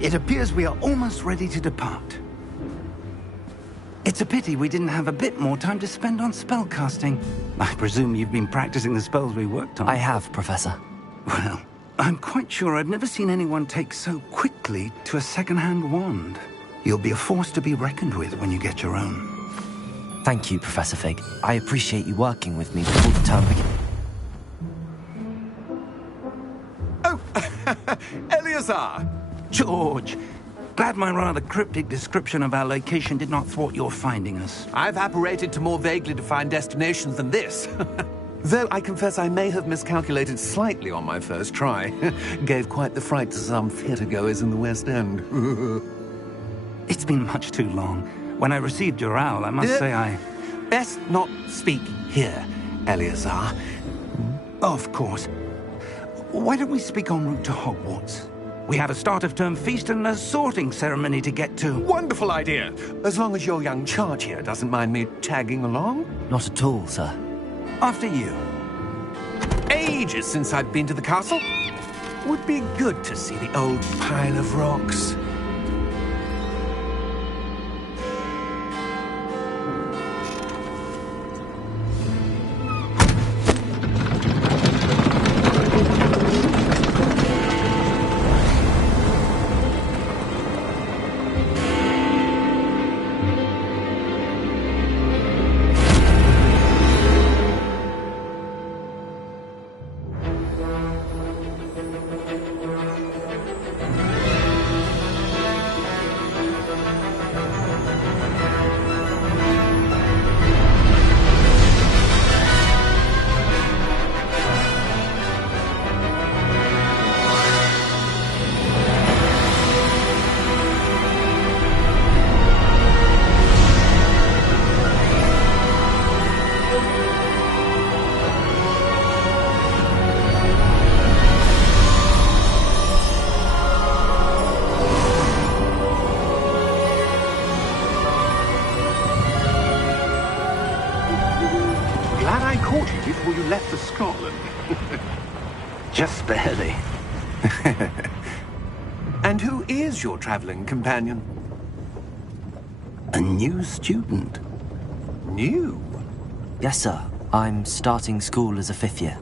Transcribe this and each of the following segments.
It appears we are almost ready to depart. It's a pity we didn't have a bit more time to spend on spellcasting. I presume you've been practicing the spells we worked on. I have, Professor. Well, I'm quite sure I've never seen anyone take so quickly to a second-hand wand. You'll be a force to be reckoned with when you get your own. Thank you, Professor Fig. I appreciate you working with me before the term begins. Oh, Eleazar! George, glad my rather cryptic description of our location did not thwart your finding us. I've apparated to more vaguely defined destinations than this. Though I confess I may have miscalculated slightly on my first try. Gave quite the fright to some theatre-goers in the West End. It's been much too long. When I received your owl, I must say I... Best not speak here, Eleazar. Of course. Why don't we speak en route to Hogwarts? We have a start-of-term feast and a sorting ceremony to get to. Wonderful idea! As long as your young charge here doesn't mind me tagging along. Not at all, sir. After you. Ages since I've been to the castle. Would be good to see the old pile of rocks. Before you left for Scotland. Just barely. And who is your traveling companion? A new student. New? Yes, sir. I'm starting school as a 5th year.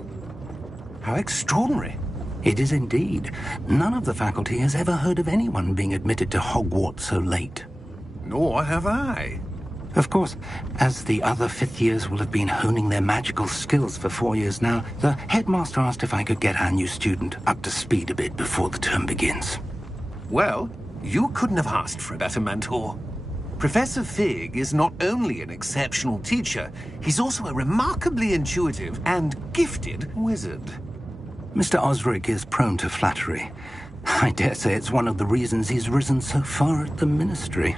How extraordinary. It is indeed. None of the faculty has ever heard of anyone being admitted to Hogwarts so late. Nor have I. Of course, as the other 5th years will have been honing their magical skills for 4 years now, the headmaster asked if I could get our new student up to speed a bit before the term begins. Well, you couldn't have asked for a better mentor. Professor Fig is not only an exceptional teacher, he's also a remarkably intuitive and gifted wizard. Mr. Osric is prone to flattery. I dare say it's one of the reasons he's risen so far at the ministry.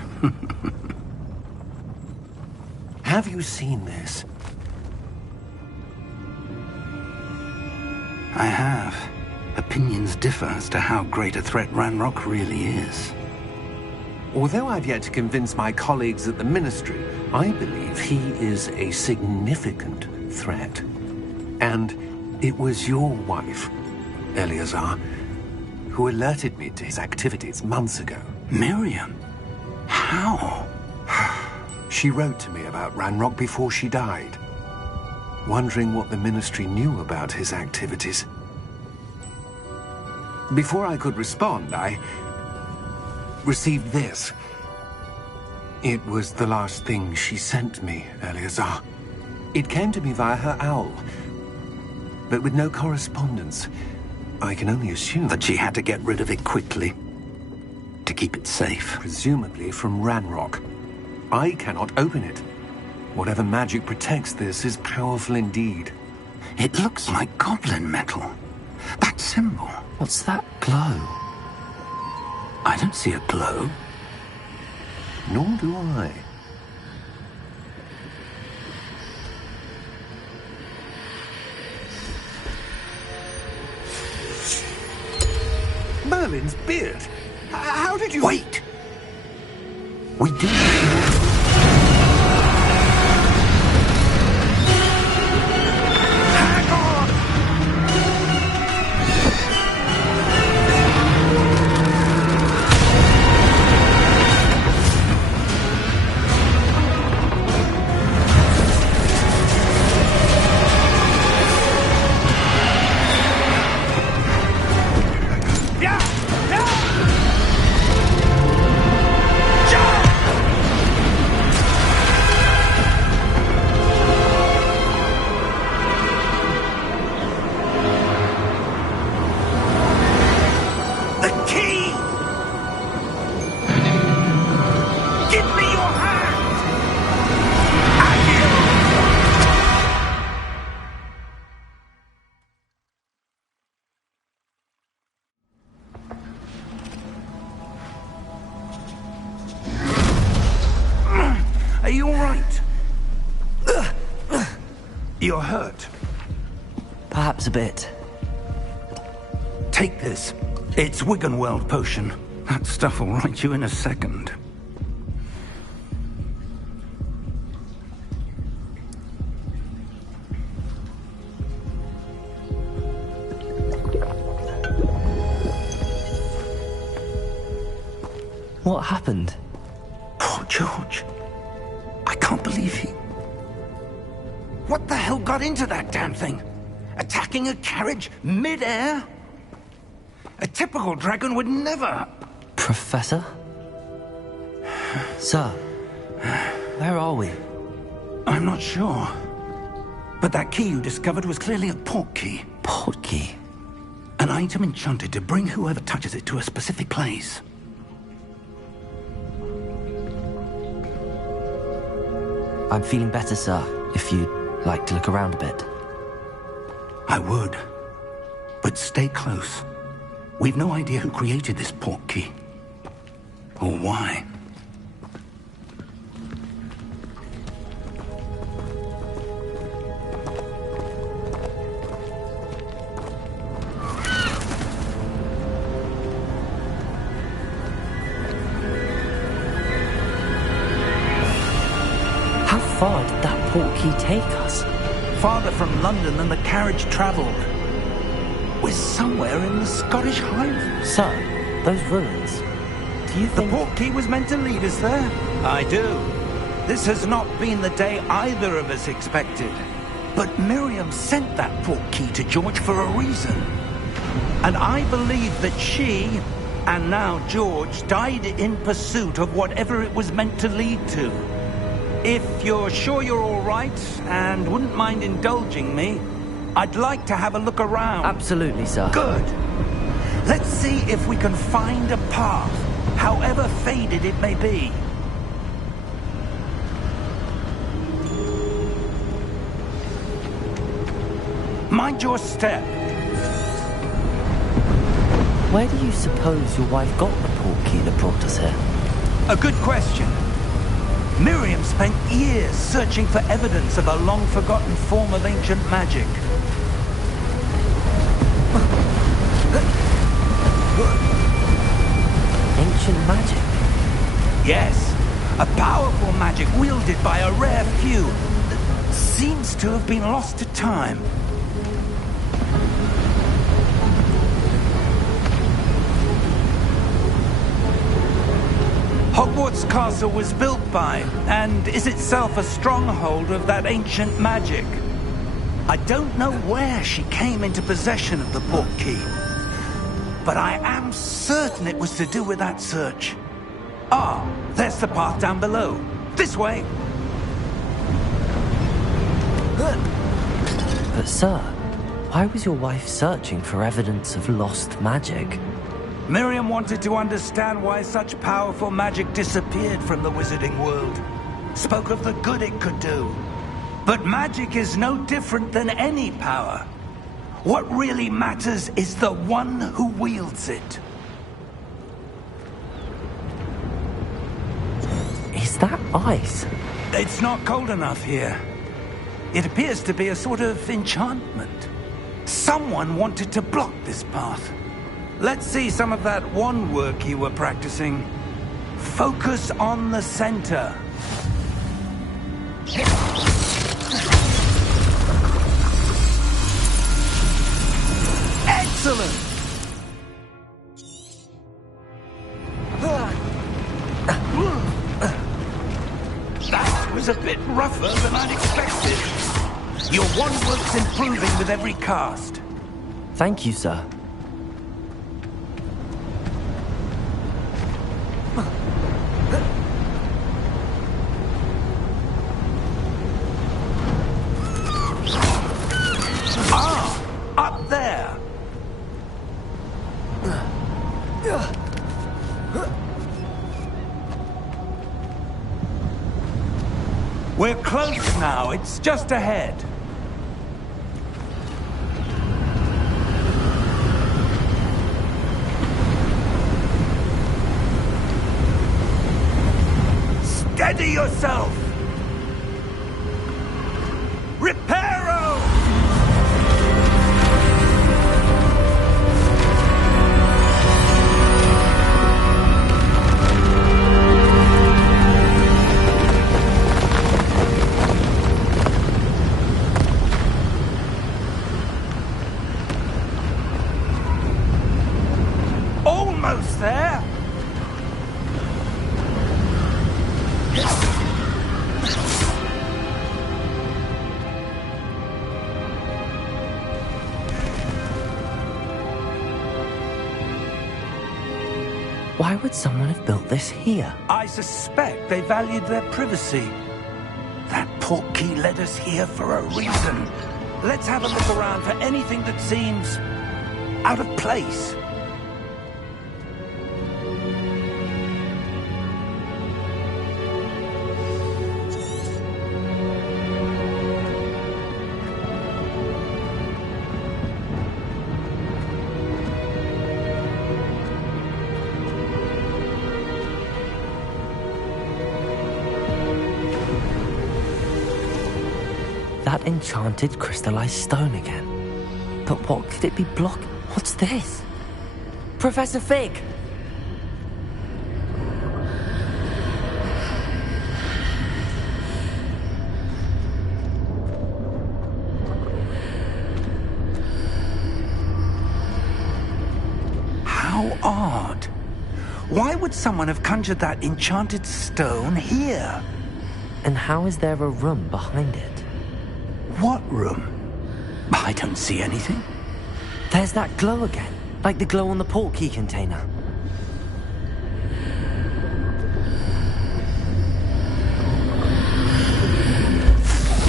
Have you seen this? I have. Opinions differ as to how great a threat Ranrock really is. Although I've yet to convince my colleagues at the Ministry, I believe he is a significant threat. And it was your wife, Eleazar, who alerted me to his activities months ago. Miriam? How? She wrote to me about Ranrock before she died, wondering what the Ministry knew about his activities. Before I could respond, I received this. It was the last thing she sent me, Eleazar. It came to me via her owl, but with no correspondence. I can only assume that she had to get rid of it quickly, to keep it safe. Presumably from Ranrock. I cannot open it. Whatever magic protects this is powerful indeed. It looks like goblin metal. That symbol. What's that glow? I don't see a glow. Nor do I. Merlin's beard. How did you... Wait! We do... right. You're hurt. Perhaps a bit. Take this. It's Wiggenweld potion. That stuff will right you in a second. What happened? Poor George. I can't believe he... What the hell got into that damn thing? Attacking a carriage mid-air? A typical dragon would never... Professor? Sir, where are we? I'm not sure. But that key you discovered was clearly a port key. Port key? An item enchanted to bring whoever touches it to a specific place. I'm feeling better, sir, if you'd like to look around a bit. I would. But stay close. We've no idea who created this port key. Or why. How far did that port key take us? Farther from London than the carriage travelled. We're somewhere in the Scottish Highlands. Sir, those ruins. Do you The think... port key was meant to lead us there? I do. This has not been the day either of us expected. But Miriam sent that port key to George for a reason. And I believe that she, and now George, died in pursuit of whatever it was meant to lead to. If you're sure you're all right, and wouldn't mind indulging me, I'd like to have a look around. Absolutely, sir. Good. Let's see if we can find a path, however faded it may be. Mind your step. Where do you suppose your wife got the port key that brought us here? A good question. Miriam spent years searching for evidence of a long-forgotten form of ancient magic. Ancient magic? Yes, a powerful magic wielded by a rare few that seems to have been lost to time. Hogwarts Castle was built by, and is itself a stronghold of that ancient magic. I don't know where she came into possession of the port key, but I am certain it was to do with that search. Ah, there's the path down below. This way. But sir, why was your wife searching for evidence of lost magic? Miriam wanted to understand why such powerful magic disappeared from the wizarding world. Spoke of the good it could do. But magic is no different than any power. What really matters is the one who wields it. Is that ice? It's not cold enough here. It appears to be a sort of enchantment. Someone wanted to block this path. Let's see some of that wand work you were practicing. Focus on the center. Excellent! That was a bit rougher than I'd expected. Your wand work's improving with every cast. Thank you, sir. Up there! We're close now. It's just ahead. Steady yourself! Why would someone have built this here? I suspect they valued their privacy. That portkey led us here for a reason. Let's have a look around for anything that seems out of place. That enchanted crystallized stone again. But what could it be blocking? What's this? Professor Fig! How odd. Why would someone have conjured that enchanted stone here? And how is there a room behind it? What room? I don't see anything. There's that glow again, like the glow on the portkey container.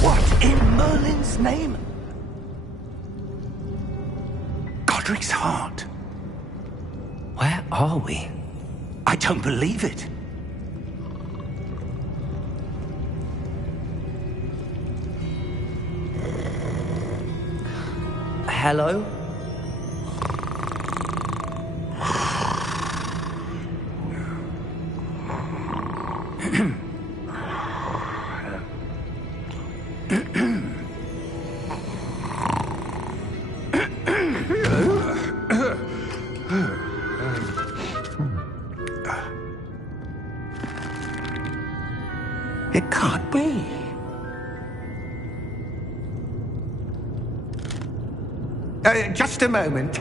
What in Merlin's name? Godric's heart. Where are we? I don't believe it. Hello? It can't be. Just a moment.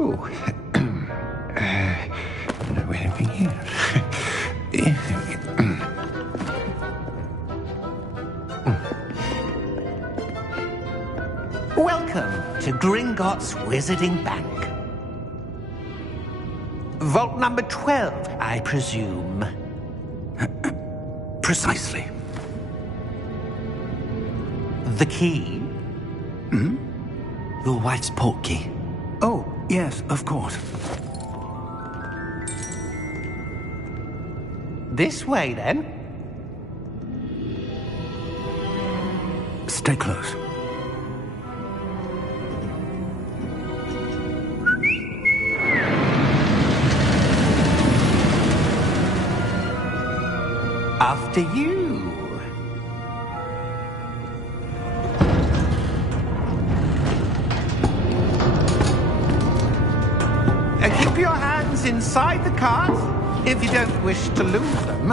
Oh. Anything here? Welcome to Gringotts Wizarding Bank. Vault number 12, I presume. Precisely. The key? Your wife's portkey. Oh, yes, of course. This way, then. Stay close. After you. Keep your hands inside the cart if you don't wish to lose them.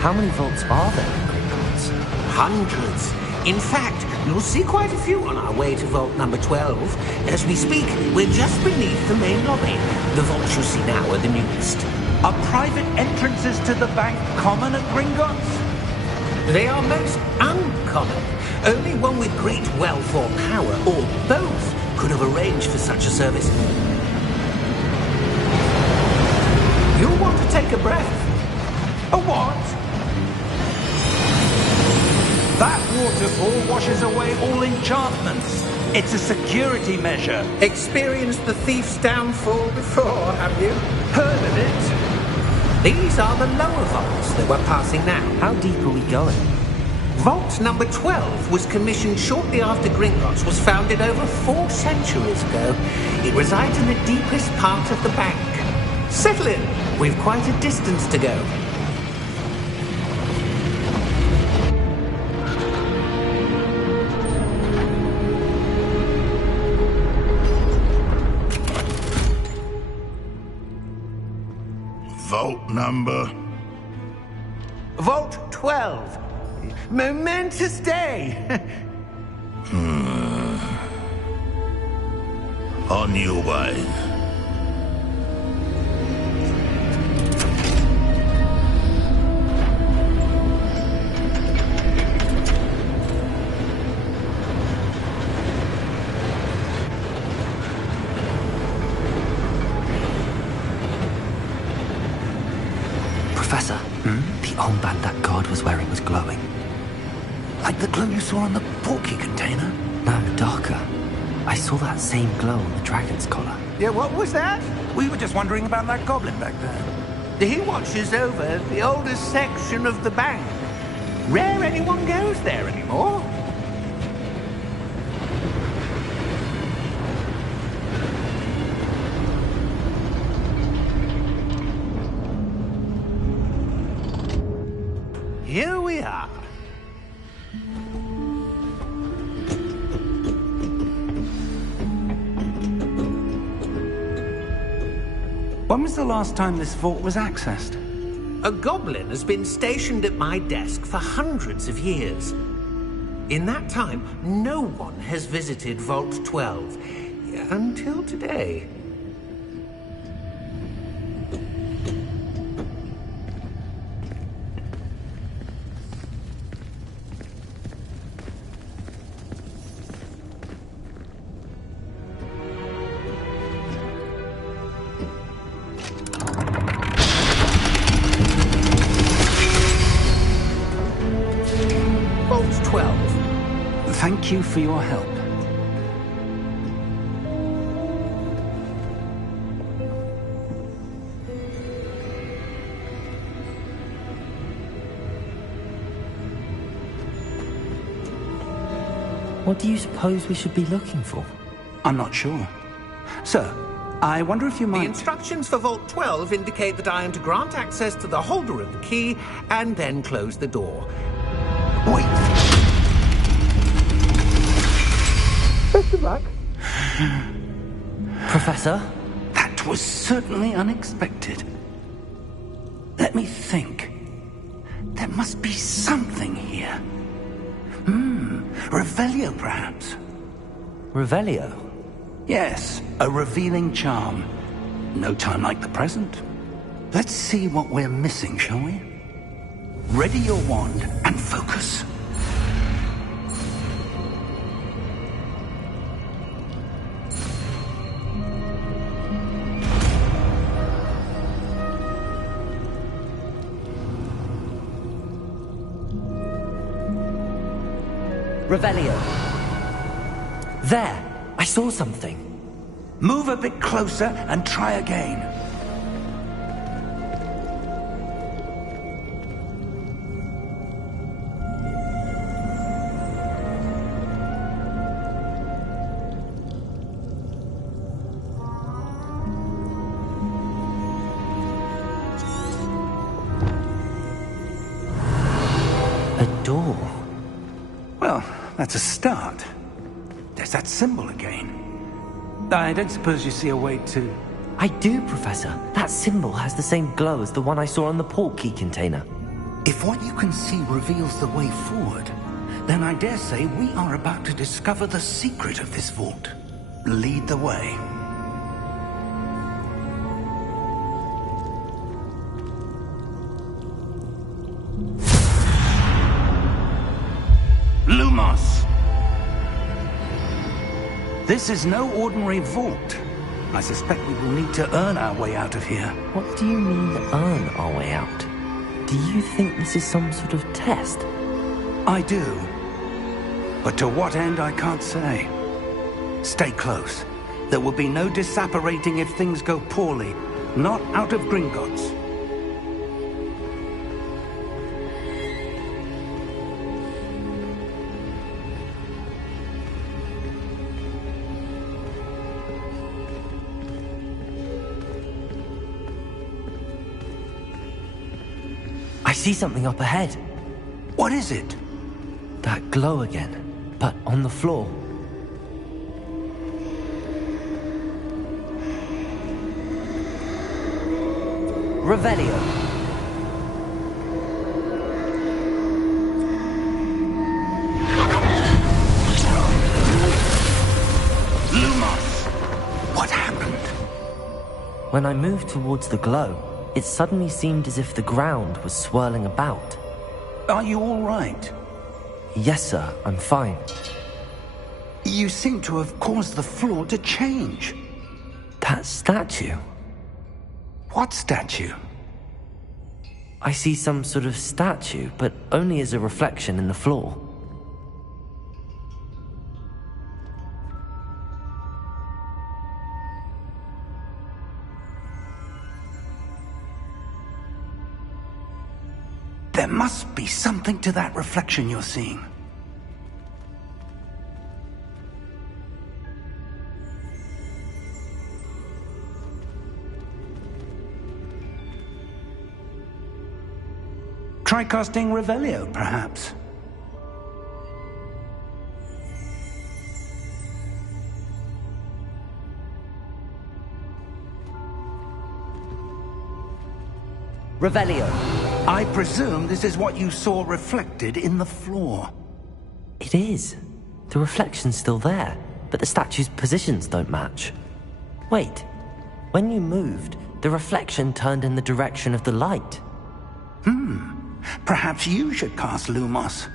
How many vaults are there in Gringotts? Hundreds. In fact, you'll see quite a few on our way to vault number 12. As we speak, we're just beneath the main lobby. The vaults you see now are the newest. Are private entrances to the bank common at Gringotts? They are most uncommon. Only one with great wealth or power, or both, could have arranged for such a service. You'll want to take a breath. A what? That waterfall washes away all enchantments. It's a security measure. Experienced the thief's downfall before, have you? Heard of it? These are the lower vaults that we're passing now. How deep are we going? Vault number 12 was commissioned shortly after Gringotts was founded over 4 centuries ago. It resides in the deepest part of the bank. Settle in. We've quite a distance to go. Vault number? Vault 12. Momentous day. On your way. was where it was glowing. Like the glow you saw in the porky container? No, darker. I saw that same glow on the dragon's collar. Yeah, what was that? We were just wondering about that goblin back there. He watches over the oldest section of the bank. Rare anyone goes there anymore. Here we are. When was the last time this vault was accessed? A goblin has been stationed at my desk for hundreds of years. In that time, no one has visited Vault 12. Until today. Vault 12. Thank you for your help. What do you suppose we should be looking for? I'm not sure. Sir, I wonder if you The might... instructions for Vault 12 indicate that I am to grant access to the holder of the key and then close the door. Wait! Best of luck. Professor? That was certainly unexpected. Let me think. There must be something here. Revelio, perhaps? Revelio? Yes, a revealing charm. No time like the present. Let's see what we're missing, shall we? Ready your wand and focus. Revelio. There! I saw something. Move a bit closer and try again. A door. Well, that's a start. There's that symbol again. I don't suppose you see a way to... I do, Professor. That symbol has the same glow as the one I saw on the port key container. If what you can see reveals the way forward, then I dare say we are about to discover the secret of this vault. Lead the way. Lumos! This is no ordinary vault. I suspect we will need to earn our way out of here. What do you mean, earn our way out? Do you think this is some sort of test? I do. But to what end, I can't say. Stay close. There will be no disapparating if things go poorly. Not out of Gringotts. I see something up ahead. What is it? That glow again, but on the floor. Revelio. Lumos! What happened? When I moved towards the glow, it suddenly seemed as if the ground was swirling about. Are you all right? Yes, sir, I'm fine. You seem to have caused the floor to change. That statue? What statue? I see some sort of statue, but only as a reflection in the floor. There must be something to that reflection you're seeing. Try casting Revelio, perhaps. Revelio. I presume this is what you saw reflected in the floor. It is. The reflection's still there, but the statue's positions don't match. Wait. When you moved, the reflection turned in the direction of the light. Perhaps you should cast Lumos.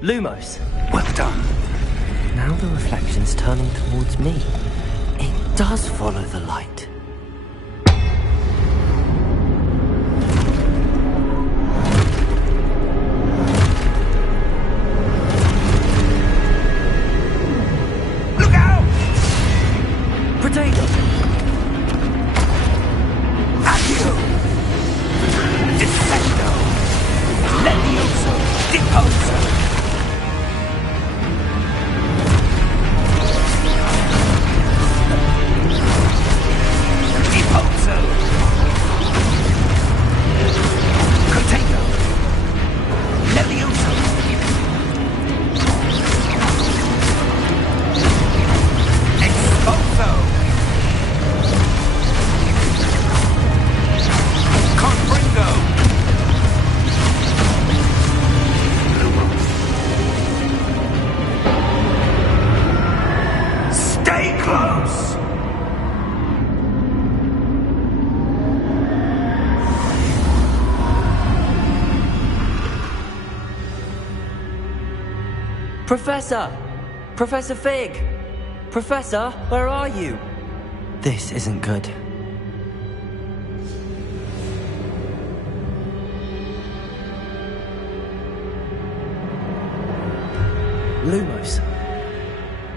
Lumos. Well done. Now the reflection's turning towards me. It does follow the light. Look out! Potato! Accio! Defendo! Levioso! Deposo! Professor! Professor Fig! Professor, where are you? This isn't good. Lumos,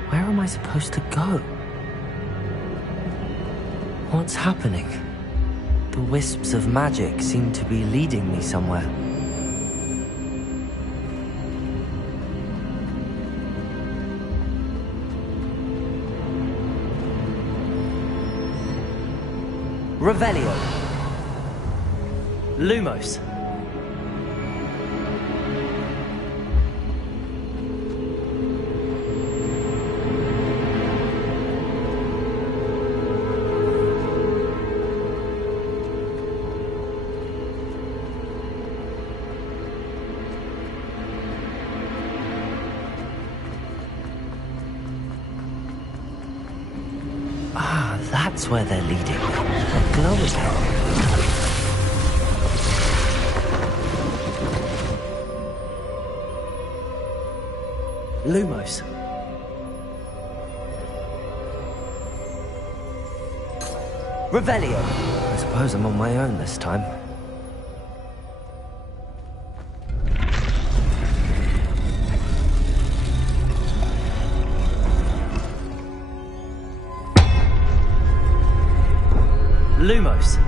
where am I supposed to go? What's happening? The wisps of magic seem to be leading me somewhere. Revelio. Lumos. Ah, that's where they're leading. A glow again. Lumos. Revelio. I suppose I'm on my own this time. Lumos.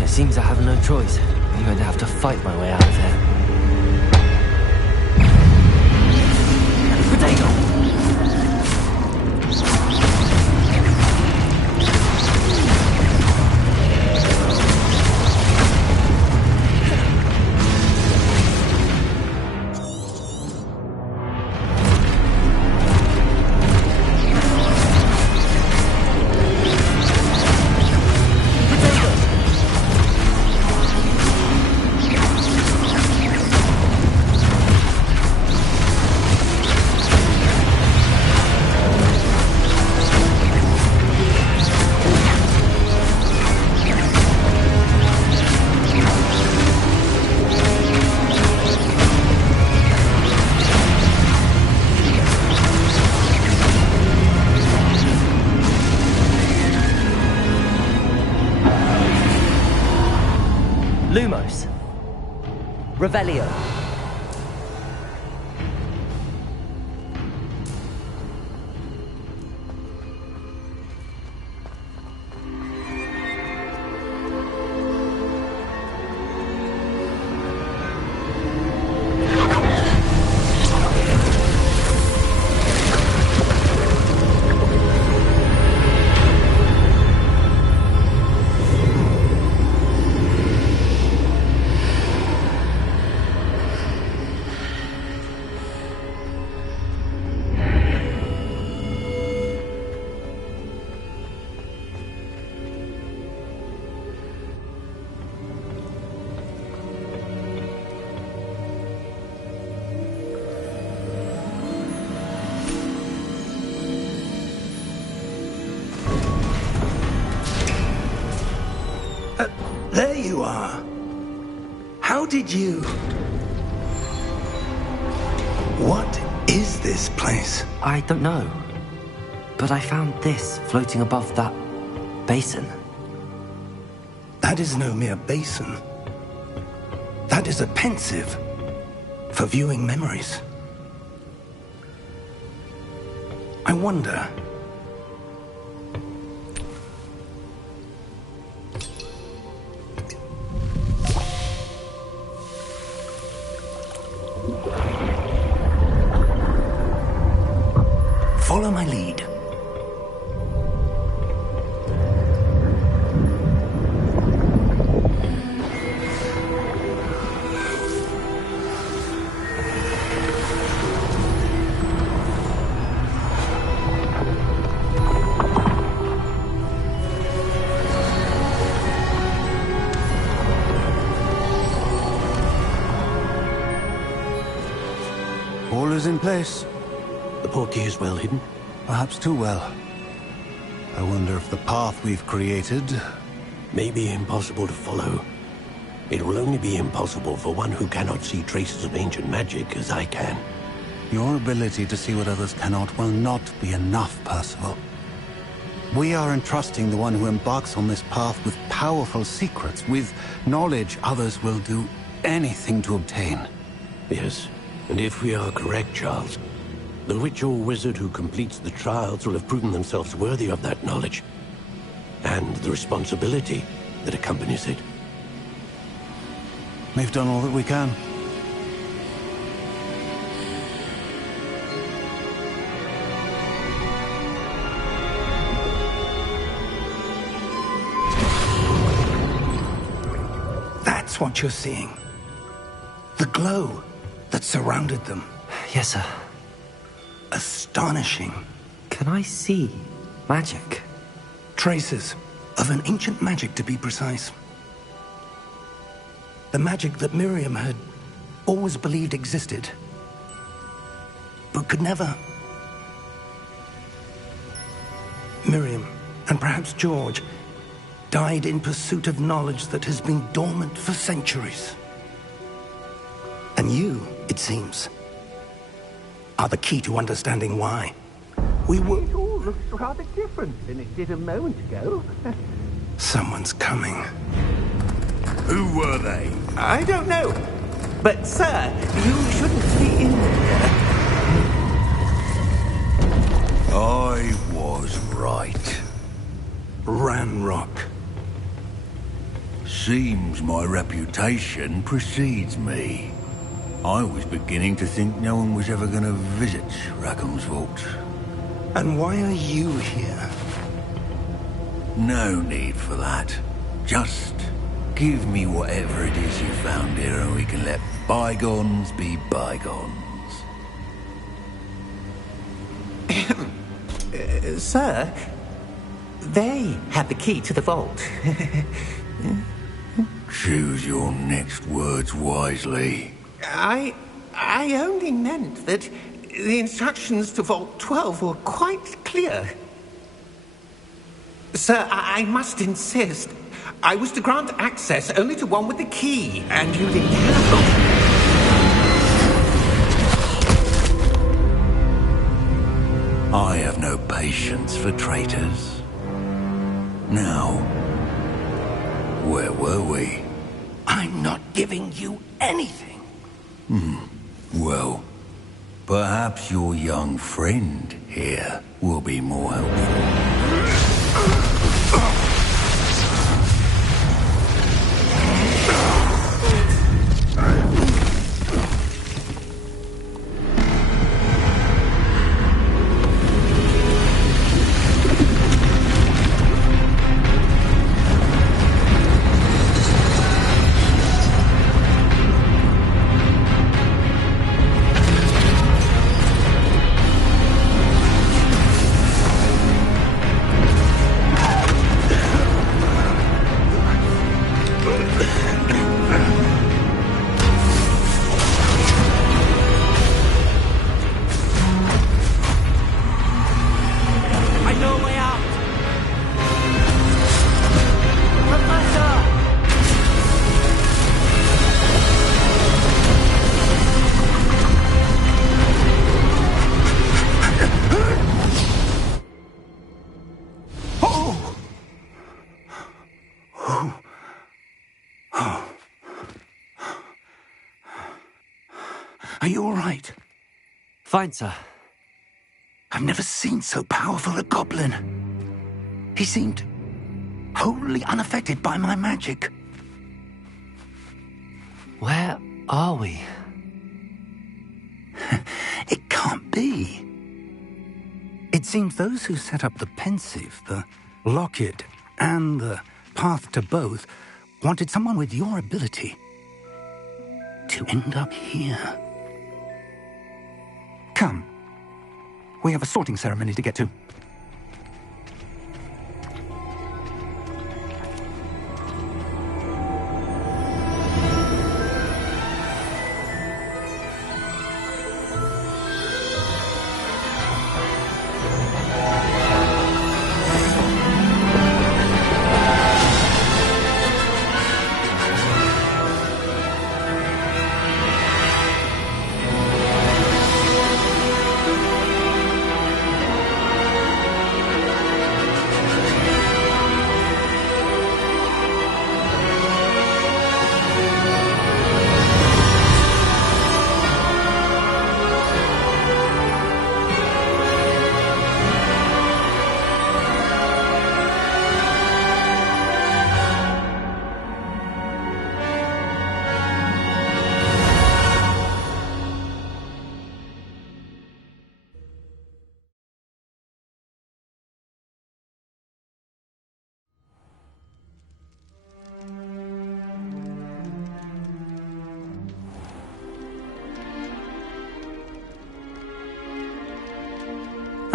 It seems I have no choice. I'm going to have to fight my way out of here. Potato! Revelio. There you are. How did you... What is this place? I don't know. But I found this floating above that basin. That is no mere basin. That is a pensive for viewing memories. I wonder... Follow my lead. All is in place. The portkey is well hidden. Perhaps too well. I wonder if the path we've created... May be impossible to follow. It will only be impossible for one who cannot see traces of ancient magic as I can. Your ability to see what others cannot will not be enough, Percival. We are entrusting the one who embarks on this path with powerful secrets, with knowledge others will do anything to obtain. Yes, and if we are correct, Charles, the witch or wizard who completes the trials will have proven themselves worthy of that knowledge, and the responsibility that accompanies it. We've done all that we can. That's what you're seeing. The glow that surrounded them. Yes, sir. Astonishing. Can I see magic? Traces of an ancient magic, to be precise. The magic that Miriam had always believed existed, but could never. Miriam, and perhaps George, died in pursuit of knowledge that has been dormant for centuries. And you, it seems, are the key to understanding why. We were... It all looks rather different than it did a moment ago. Someone's coming. Who were they? I don't know. But, sir, you shouldn't be in here. I was right. Ranrock. Seems my reputation precedes me. I was beginning to think no one was ever going to visit Rackham's vault. And why are you here? No need for that. Just give me whatever it is you found here and we can let bygones be bygones. Sir, they had the key to the vault. Choose your next words wisely. I only meant that the instructions to Vault 12 were quite clear. Sir, I must insist. I was to grant access only to one with the key, and you didn't have them. I have no patience for traitors. Now, where were we? I'm not giving you anything. Well, perhaps your young friend here will be more helpful. Are you all right? Fine, sir. I've never seen so powerful a goblin. He seemed wholly unaffected by my magic. Where are we? It can't be. It seems those who set up the Pensive, the Locket, and the Path to Both wanted someone with your ability to end up here. Come. We have a sorting ceremony to get to.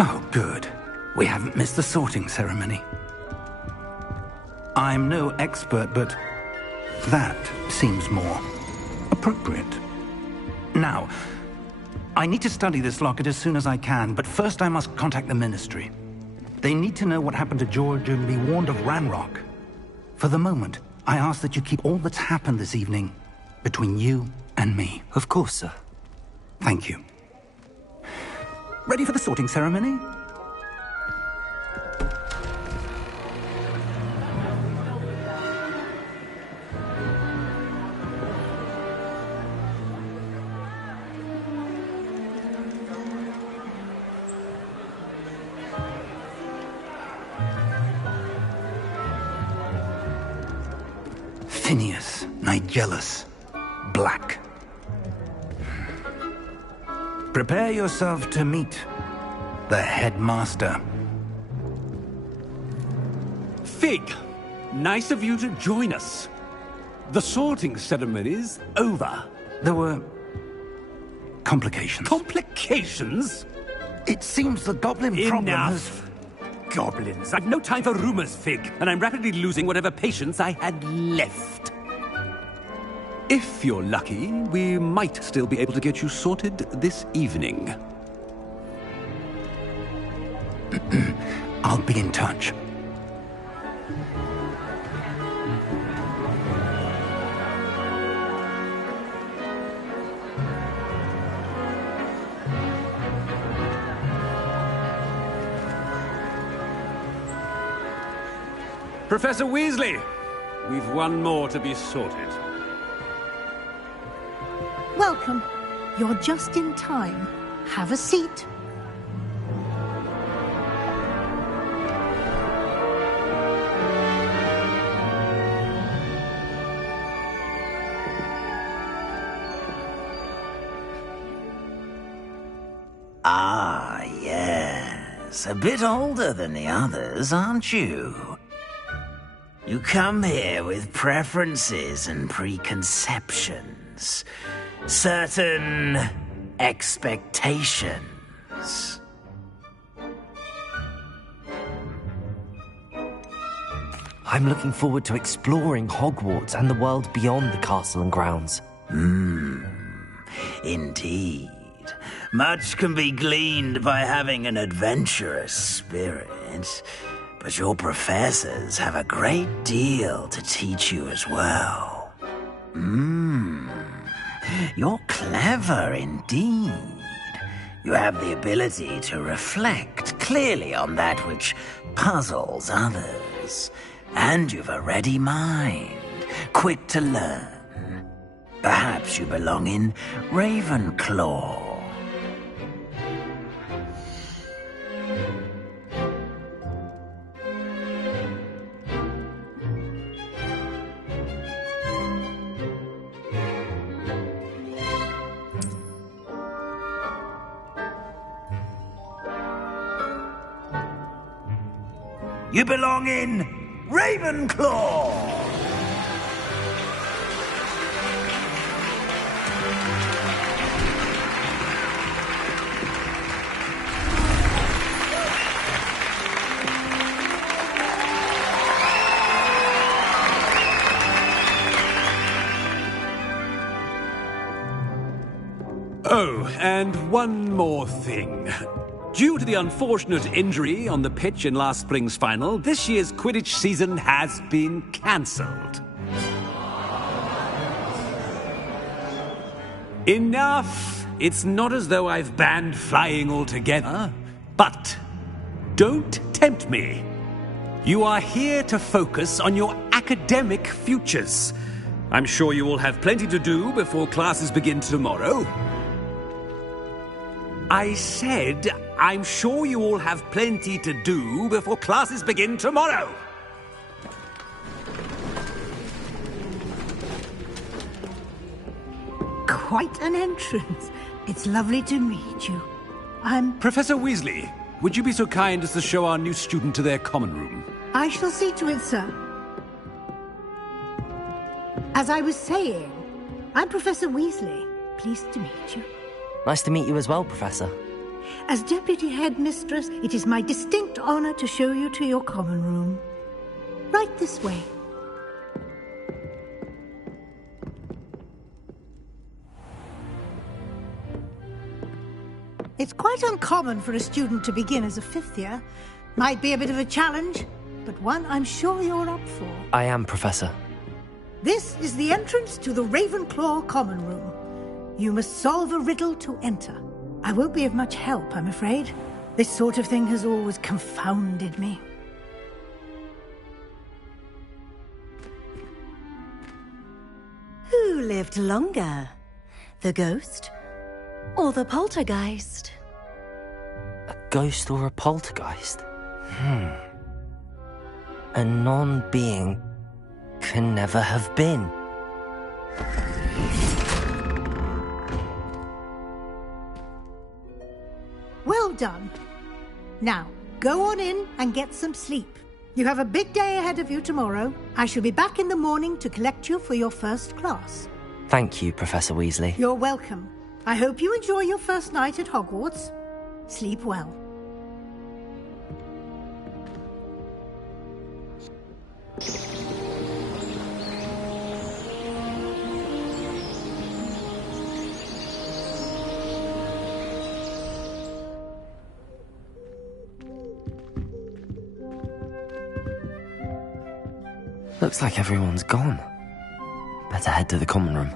Oh, good. We haven't missed the sorting ceremony. I'm no expert, but that seems more appropriate. Now, I need to study this locket as soon as I can, but first I must contact the Ministry. They need to know what happened to George and be warned of Ranrock. For the moment, I ask that you keep all that's happened this evening between you and me. Of course, sir. Thank you. Ready for the sorting ceremony? Phineas, Nigellus, Black. Prepare yourself to meet the headmaster. Fig, nice of you to join us. The sorting ceremony's over. There were complications. Complications? It seems the goblin problem has... Enough. Goblins. I've no time for rumors, Fig, and I'm rapidly losing whatever patience I had left. If you're lucky, we might still be able to get you sorted this evening. I'll be in touch. Professor Weasley, we've one more to be sorted. Welcome. You're just in time. Have a seat. Ah, yes. A bit older than the others, aren't you? You come here with preferences and preconceptions. Certain expectations. I'm looking forward to exploring Hogwarts and the world beyond the castle and grounds. Indeed. Much can be gleaned by having an adventurous spirit, but your professors have a great deal to teach you as well. You're clever indeed. You have the ability to reflect clearly on that which puzzles others, and you've a ready mind, quick to learn. Perhaps you belong in Ravenclaw. You belong in Ravenclaw! Oh, and one more thing. Due to the unfortunate injury on the pitch in last spring's final, this year's Quidditch season has been cancelled. Enough! It's not as though I've banned flying altogether. But don't tempt me. You are here to focus on your academic futures. I'm sure you will have plenty to do before classes begin tomorrow. I said, I'm sure you all have plenty to do before classes begin tomorrow. Quite an entrance. It's lovely to meet you. I'm... Professor Weasley, would you be so kind as to show our new student to their common room? I shall see to it, sir. As I was saying, I'm Professor Weasley. Pleased to meet you. Nice to meet you as well, Professor. As Deputy Headmistress, it is my distinct honor to show you to your common room. Right this way. It's quite uncommon for a student to begin as a fifth year. Might be a bit of a challenge, but one I'm sure you're up for. I am, Professor. This is the entrance to the Ravenclaw common room. You must solve a riddle to enter. I won't be of much help, I'm afraid. This sort of thing has always confounded me. Who lived longer? The ghost or the poltergeist? A ghost or a poltergeist? A non-being can never have been. Well done. Now, go on in and get some sleep. You have a big day ahead of you tomorrow. I shall be back in the morning to collect you for your first class. Thank you, Professor Weasley. You're welcome. I hope you enjoy your first night at Hogwarts. Sleep well. Looks like everyone's gone. Better head to the common room.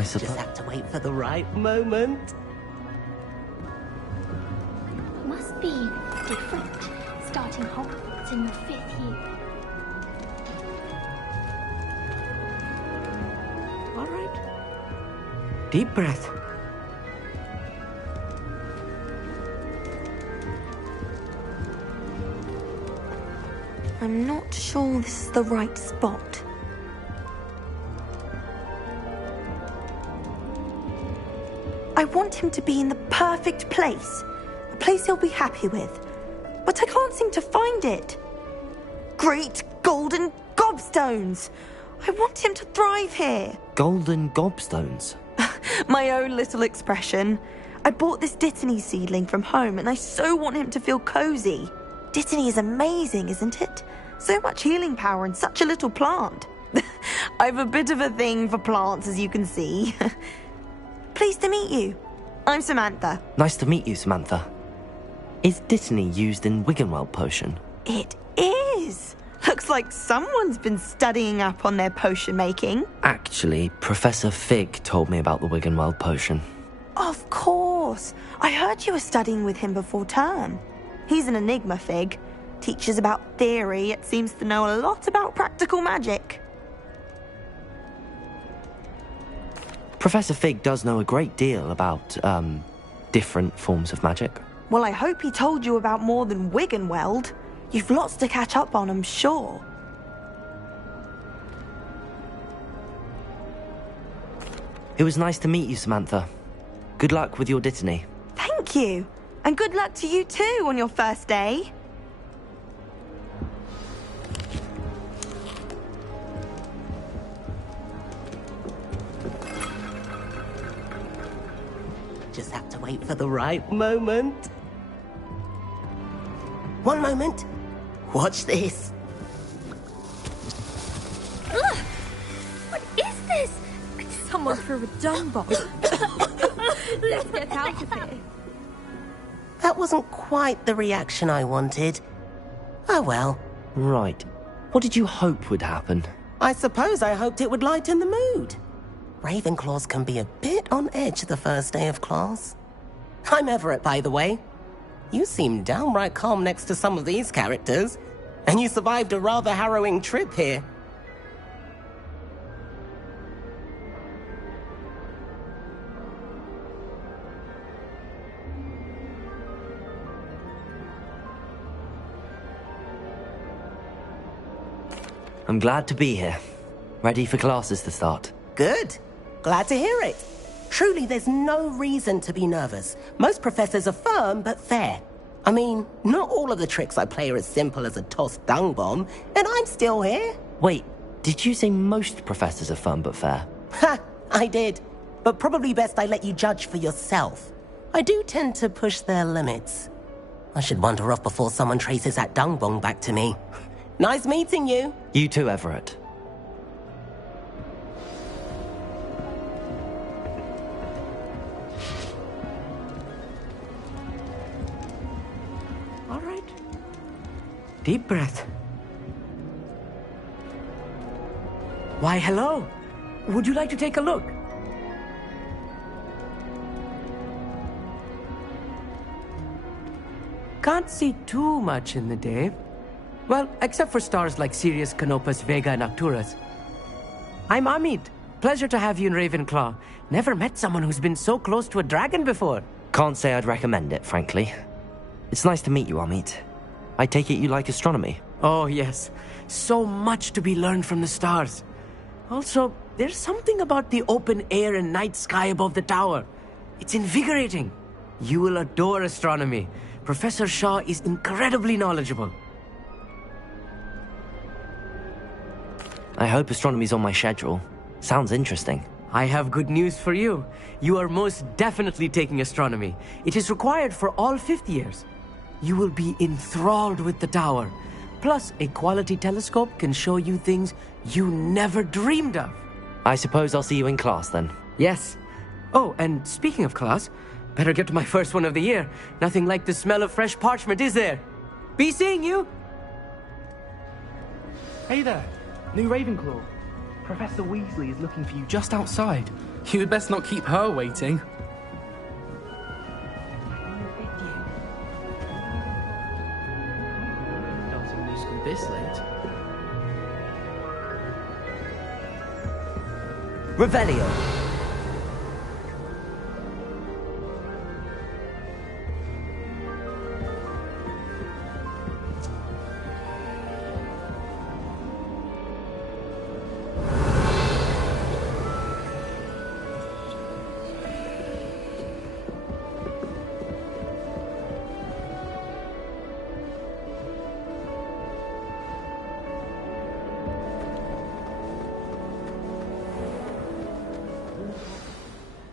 I Just suppose. have to wait for the right moment. Must be different, starting Hogwarts in the 5th year. All right. Deep breath. I'm not sure this is the right spot. I want him to be in the perfect place. A place he'll be happy with. But I can't seem to find it. Great golden gobstones! I want him to thrive here. Golden gobstones. My own little expression. I bought this Dittany seedling from home and I so want him to feel cozy. Dittany is amazing, isn't it? So much healing power in such a little plant. I've a bit of a thing for plants, as you can see. Pleased to meet you. I'm Samantha. Nice to meet you, Samantha. Is Dittany used in Wiggenweld potion? It is. Looks like someone's been studying up on their potion making. Actually, Professor Fig told me about the Wiggenweld potion. Of course. I heard you were studying with him before term. He's an enigma, Fig. Teaches about theory, yet seems to know a lot about practical magic. Professor Fig does know a great deal about, different forms of magic. Well, I hope he told you about more than Wiggenweld. You've lots to catch up on, I'm sure. It was nice to meet you, Samantha. Good luck with your Dittany. Thank you. And good luck to you too on your first day. Just have to wait for the right moment. One moment. Watch this. Ugh! What is this? Someone threw a dung bomb. Let's get out of here. That wasn't quite the reaction I wanted. Oh well. Right. What did you hope would happen? I suppose I hoped it would lighten the mood. Ravenclaws can be a bit on edge the first day of class. I'm Everett, by the way. You seem downright calm next to some of these characters, and you survived a rather harrowing trip here. I'm glad to be here. Ready for classes to start. Good. Glad to hear it. Truly, there's no reason to be nervous. Most professors are firm but fair. I mean, not all of the tricks I play are as simple as a tossed dung bomb, and I'm still here. Wait, did you say most professors are fun but fair? Ha! I did. But probably best I let you judge for yourself. I do tend to push their limits. I should wander off before someone traces that dung bomb back to me. Nice meeting you. You too, Everett. All right. Deep breath. Why, hello. Would you like to take a look? Can't see too much in the day. Well, except for stars like Sirius, Canopus, Vega, and Arcturus. I'm Amit. Pleasure to have you in Ravenclaw. Never met someone who's been so close to a dragon before. Can't say I'd recommend it, frankly. It's nice to meet you, Amit. I take it you like astronomy. Oh, yes. So much to be learned from the stars. Also, there's something about the open air and night sky above the tower. It's invigorating. You will adore astronomy. Professor Shaw is incredibly knowledgeable. I hope astronomy's on my schedule. Sounds interesting. I have good news for you. You are most definitely taking astronomy. It is required for all 5th years. You will be enthralled with the tower. Plus, a quality telescope can show you things you never dreamed of. I suppose I'll see you in class then. Yes. Oh, and speaking of class, better get to my first one of the year. Nothing like the smell of fresh parchment, is there? Be seeing you! Hey there, New Ravenclaw. Professor Weasley is looking for you just outside. You'd best not keep her waiting. Starting new school this late. Revelio.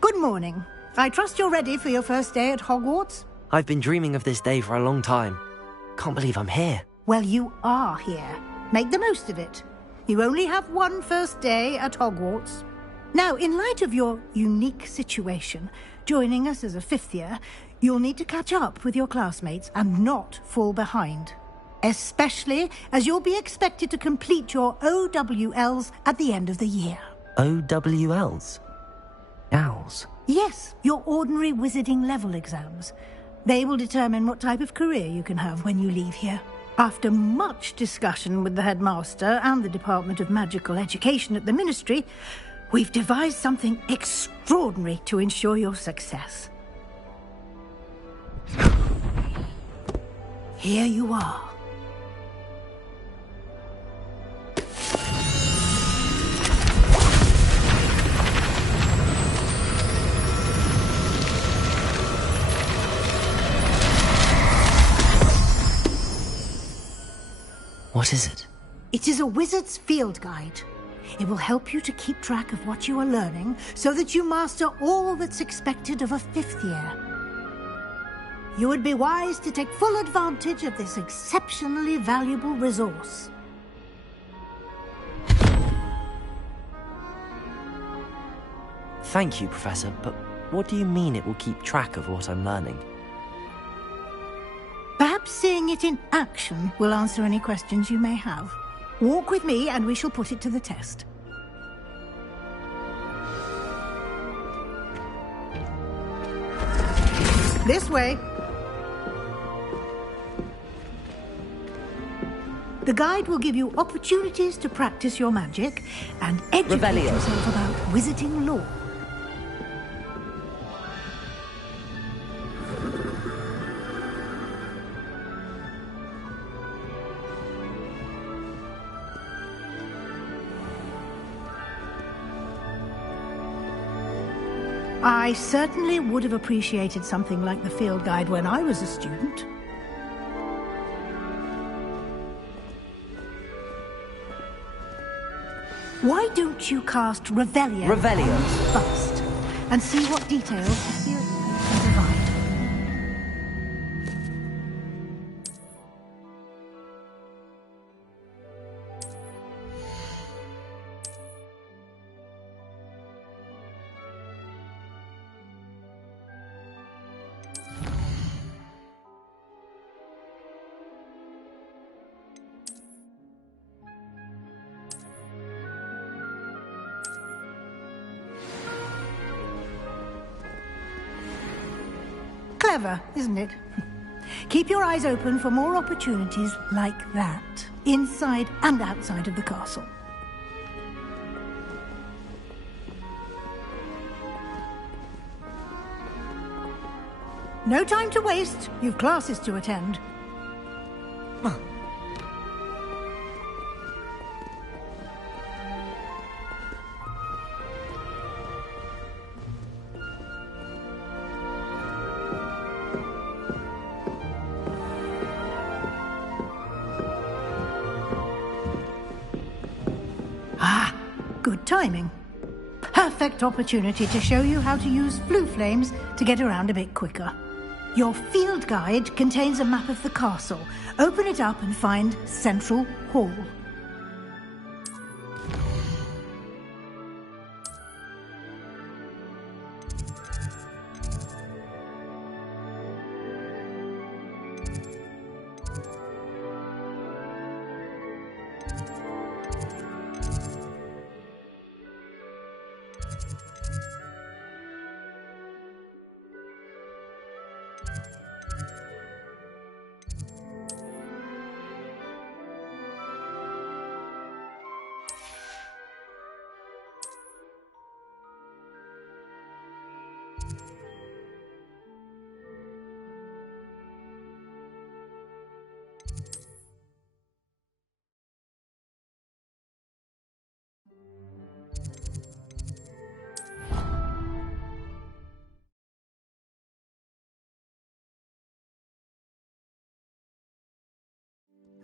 Good morning. I trust you're ready for your first day at Hogwarts? I've been dreaming of this day for a long time. Can't believe I'm here. Well, you are here. Make the most of it. You only have one first day at Hogwarts. Now, in light of your unique situation, joining us as a fifth year, you'll need to catch up with your classmates and not fall behind. Especially as you'll be expected to complete your OWLs at the end of the year. OWLs? Owls? Yes, your ordinary wizarding level exams. They will determine what type of career you can have when you leave here. After much discussion with the headmaster and the Department of Magical Education at the Ministry, we've devised something extraordinary to ensure your success. Here you are. What is it? It is a wizard's field guide. It will help you to keep track of what you are learning so that you master all that's expected of a fifth year. You would be wise to take full advantage of this exceptionally valuable resource. Thank you, Professor, but what do you mean it will keep track of what I'm learning? Perhaps seeing it in action will answer any questions you may have. Walk with me and we shall put it to the test. This way. The guide will give you opportunities to practice your magic and educate yourself about wizarding lore. I certainly would have appreciated something like the field guide when I was a student. Why don't you cast Revelio on this bust and see what details the field guide can provide? Clever, isn't it? Keep your eyes open for more opportunities like that, inside and outside of the castle. No time to waste. You've classes to attend. Good timing. Perfect opportunity to show you how to use blue flames to get around a bit quicker. Your field guide contains a map of the castle. Open it up and find Central Hall.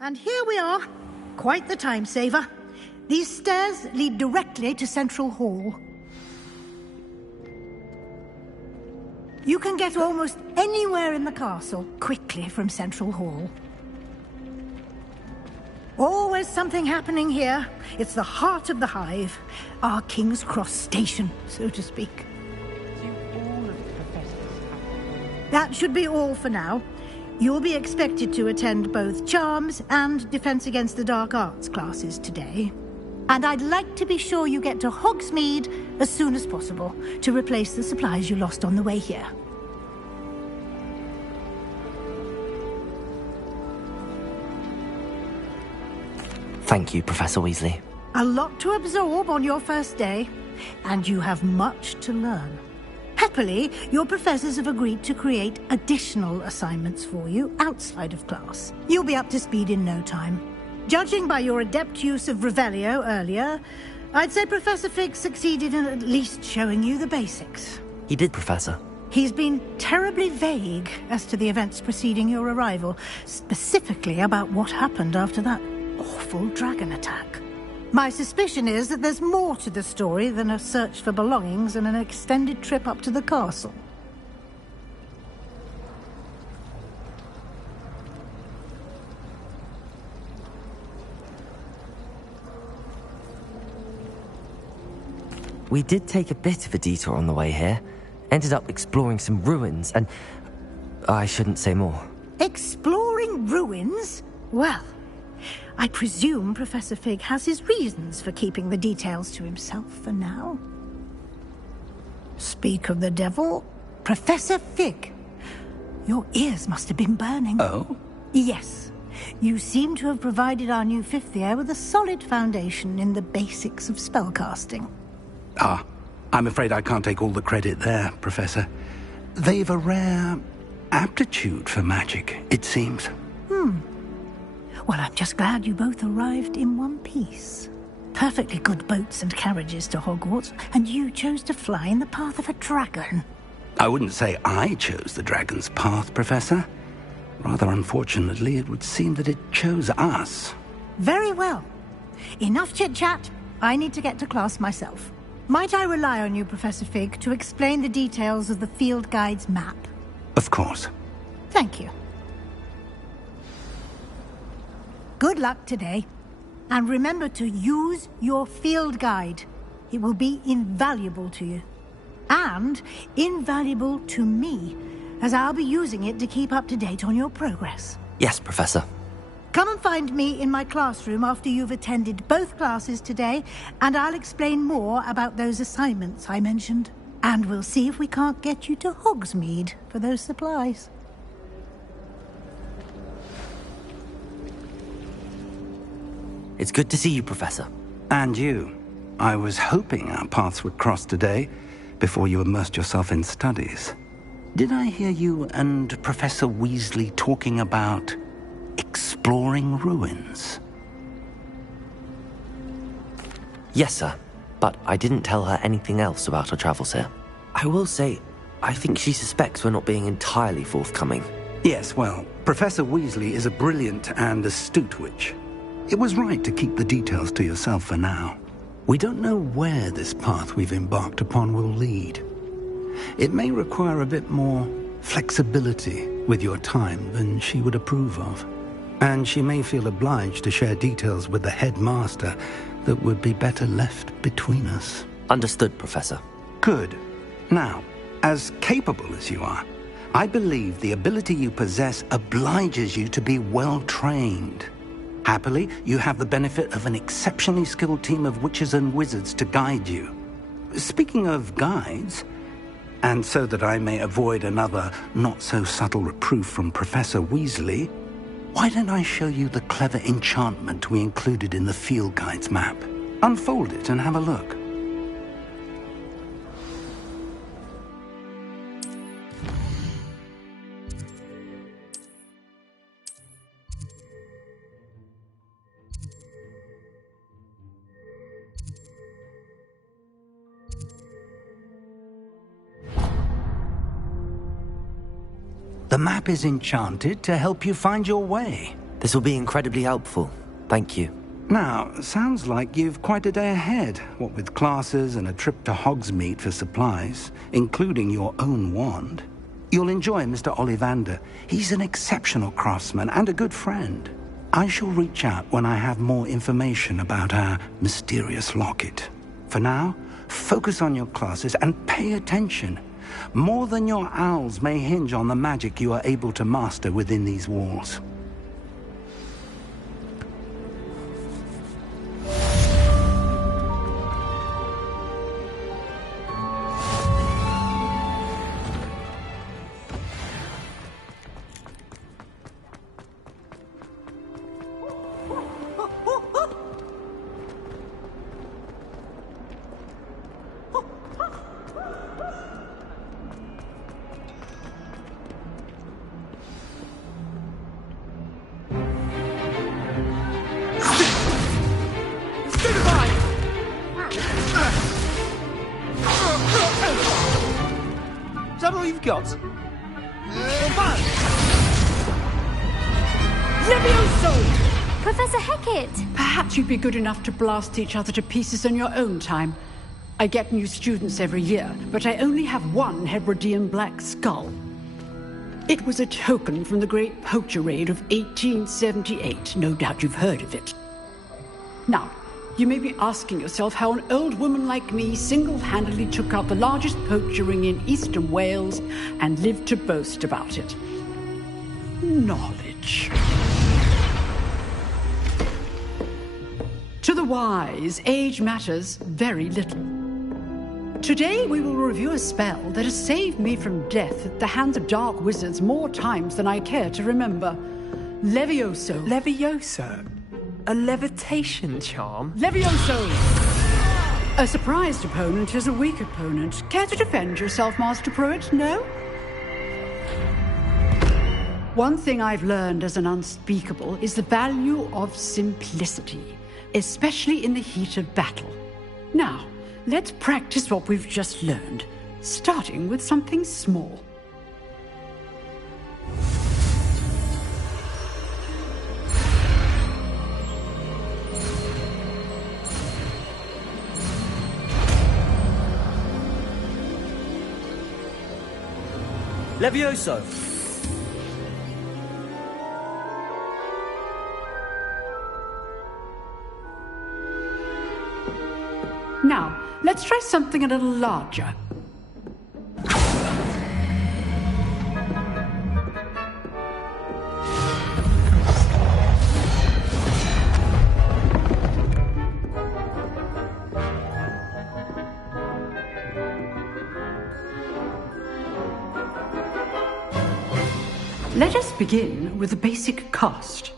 And here we are. Quite the time saver. These stairs lead directly to Central Hall. You can get almost anywhere in the castle quickly from Central Hall. Always something happening here. It's the heart of the hive. Our King's Cross station, so to speak. That should be all for now. You'll be expected to attend both Charms and Defense Against the Dark Arts classes today. And I'd like to be sure you get to Hogsmeade as soon as possible to replace the supplies you lost on the way here. Thank you, Professor Weasley. A lot to absorb on your first day, and you have much to learn. Happily, your professors have agreed to create additional assignments for you outside of class. You'll be up to speed in no time. Judging by your adept use of Revelio earlier, I'd say Professor Fig succeeded in at least showing you the basics. He did, Professor. He's been terribly vague as to the events preceding your arrival, specifically about what happened after that awful dragon attack. My suspicion is that there's more to the story than a search for belongings and an extended trip up to the castle. We did take a bit of a detour on the way here. Ended up exploring some ruins and... I shouldn't say more. Exploring ruins? Well, I presume Professor Fig has his reasons for keeping the details to himself for now. Speak of the devil, Professor Fig. Your ears must have been burning. Oh? Yes. You seem to have provided our new fifth year with a solid foundation in the basics of spellcasting. Ah, I'm afraid I can't take all the credit there, Professor. They've a rare aptitude for magic, it seems. Well, I'm just glad you both arrived in one piece. Perfectly good boats and carriages to Hogwarts, and you chose to fly in the path of a dragon. I wouldn't say I chose the dragon's path, Professor. Rather unfortunately, it would seem that it chose us. Very well. Enough chit-chat. I need to get to class myself. Might I rely on you, Professor Fig, to explain the details of the field guide's map? Of course. Thank you. Good luck today. And remember to use your field guide. It will be invaluable to you. And invaluable to me, as I'll be using it to keep up to date on your progress. Yes, Professor. Come and find me in my classroom after you've attended both classes today, and I'll explain more about those assignments I mentioned. And we'll see if we can't get you to Hogsmeade for those supplies. It's good to see you, Professor. And you. I was hoping our paths would cross today, before you immersed yourself in studies. Did I hear you and Professor Weasley talking about exploring ruins? Yes, sir. But I didn't tell her anything else about our travels here. I will say, I think she suspects we're not being entirely forthcoming. Yes, well, Professor Weasley is a brilliant and astute witch. It was right to keep the details to yourself for now. We don't know where this path we've embarked upon will lead. It may require a bit more flexibility with your time than she would approve of. And she may feel obliged to share details with the headmaster that would be better left between us. Understood, Professor. Good. Now, as capable as you are, I believe the ability you possess obliges you to be well trained. Happily, you have the benefit of an exceptionally skilled team of witches and wizards to guide you. Speaking of guides, and so that I may avoid another not-so-subtle reproof from Professor Weasley, why don't I show you the clever enchantment we included in the field guide's map? Unfold it and have a look. The map is enchanted to help you find your way. This will be incredibly helpful. Thank you. Now, sounds like you've quite a day ahead, what with classes and a trip to Hogsmeade for supplies, including your own wand. You'll enjoy Mr. Ollivander. He's an exceptional craftsman and a good friend. I shall reach out when I have more information about our mysterious locket. For now, focus on your classes and pay attention. More than your owls may hinge on the magic you are able to master within these walls. Is that all you've got? Levioso! Professor Hackett! Perhaps you'd be good enough to blast each other to pieces in your own time. I get new students every year, but I only have one Hebridean black skull. It was a token from the Great Poacher Raid of 1878. No doubt you've heard of it. Now, you may be asking yourself how an old woman like me single-handedly took out the largest poacher ring in eastern Wales and lived to boast about it. Knowledge. To the wise, age matters very little. Today we will review a spell that has saved me from death at the hands of dark wizards more times than I care to remember. Levioso. Levioso? A levitation charm? Levioso! A surprised opponent is a weak opponent. Care to defend yourself, Master Pruitt? No? One thing I've learned as an unspeakable is the value of simplicity, especially in the heat of battle. Now, let's practice what we've just learned, starting with something small. Levioso! Now, let's try something a little larger. Let us begin with the basic cast.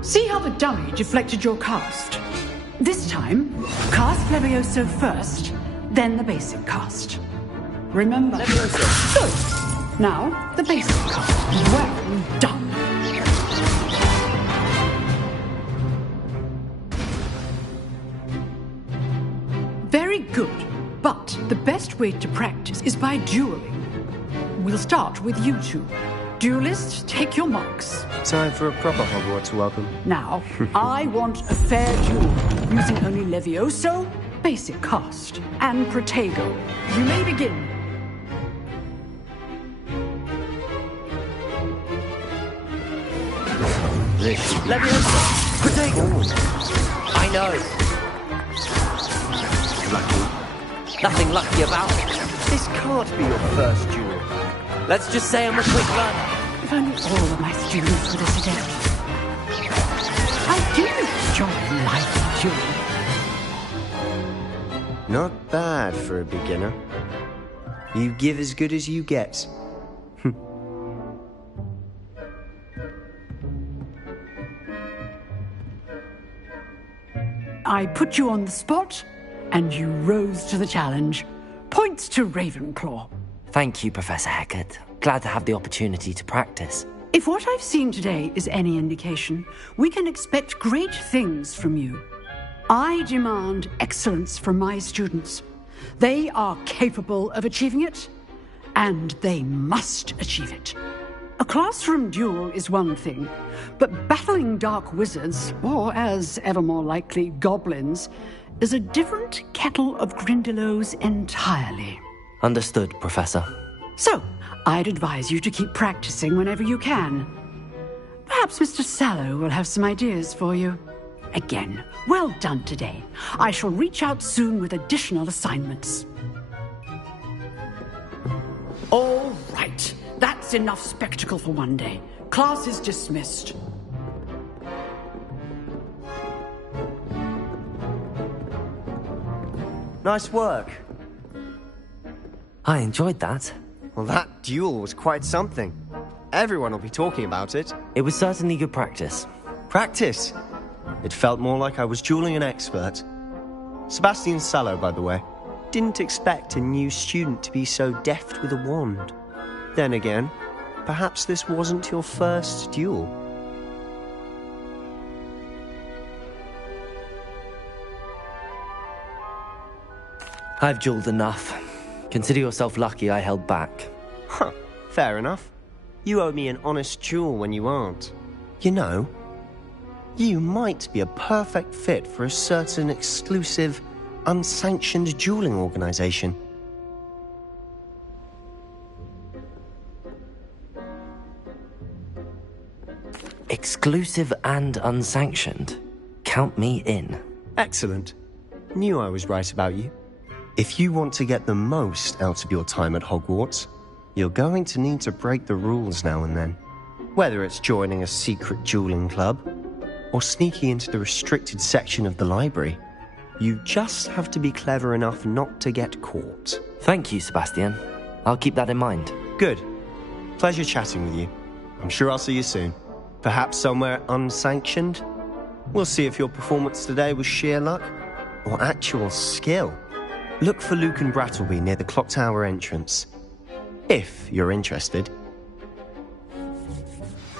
See how the dummy deflected your cast? This time, cast Levioso first, then the basic cast. Remember... Levioso. Good. Now, the basic cast. Well done. Very good, but the best way to practice is by dueling. We'll start with you two. Duelists, take your marks. Time for a proper Hogwarts welcome. Now, I want a fair duel, using only Levioso, basic cast, and Protego. You may begin. Levioso! Protego! I know. Lucky. Nothing lucky about it. This can't be your first duel. Let's just say I'm a quick learner. If only all of my students were this adept. I do enjoy life dueling. Not bad for a beginner. You give as good as you get. I put you on the spot, and you rose to the challenge. Points to Ravenclaw. Thank you, Professor Hackett. Glad to have the opportunity to practice. If what I've seen today is any indication, we can expect great things from you. I demand excellence from my students. They are capable of achieving it, and they must achieve it. A classroom duel is one thing, but battling dark wizards, or as ever more likely, goblins, is a different kettle of Grindylows entirely. Understood, Professor. So, I'd advise you to keep practicing whenever you can. Perhaps Mr. Sallow will have some ideas for you. Again, well done today. I shall reach out soon with additional assignments. All right. That's enough spectacle for one day. Class is dismissed. Nice work. I enjoyed that. Well, that duel was quite something. Everyone will be talking about it. It was certainly good practice. Practice? It felt more like I was dueling an expert. Sebastian Sallow, by the way. Didn't expect a new student to be so deft with a wand. Then again, perhaps this wasn't your first duel. I've dueled enough. Consider yourself lucky I held back. Huh, fair enough. You owe me an honest duel when you aren't. You know, you might be a perfect fit for a certain exclusive, unsanctioned dueling organization. Exclusive and unsanctioned. Count me in. Excellent. Knew I was right about you. If you want to get the most out of your time at Hogwarts, you're going to need to break the rules now and then. Whether it's joining a secret dueling club, or sneaking into the restricted section of the library, you just have to be clever enough not to get caught. Thank you, Sebastian. I'll keep that in mind. Good. Pleasure chatting with you. I'm sure I'll see you soon. Perhaps somewhere unsanctioned? We'll see if your performance today was sheer luck, or actual skill. Look for Luke and Brattleby near the clock tower entrance. If you're interested.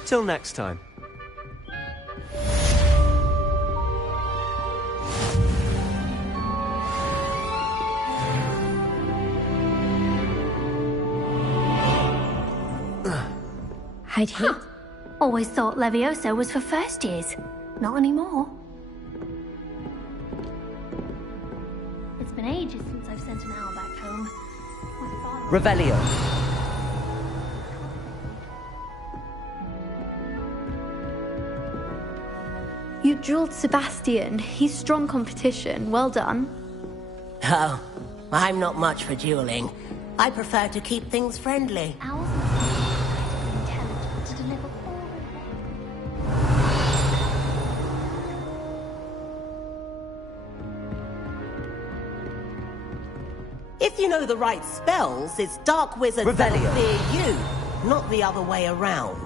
Till next time. I'd hit. Always thought Levioso was for first years. Not anymore. It's been ages since I've sent an owl back home. Revelio. You dueled Sebastian. He's strong competition. Well done. Oh, I'm not much for dueling. I prefer to keep things friendly. Owls are intelligent to deliver all. If you know the right spells, it's dark wizards that'll fear you, not the other way around.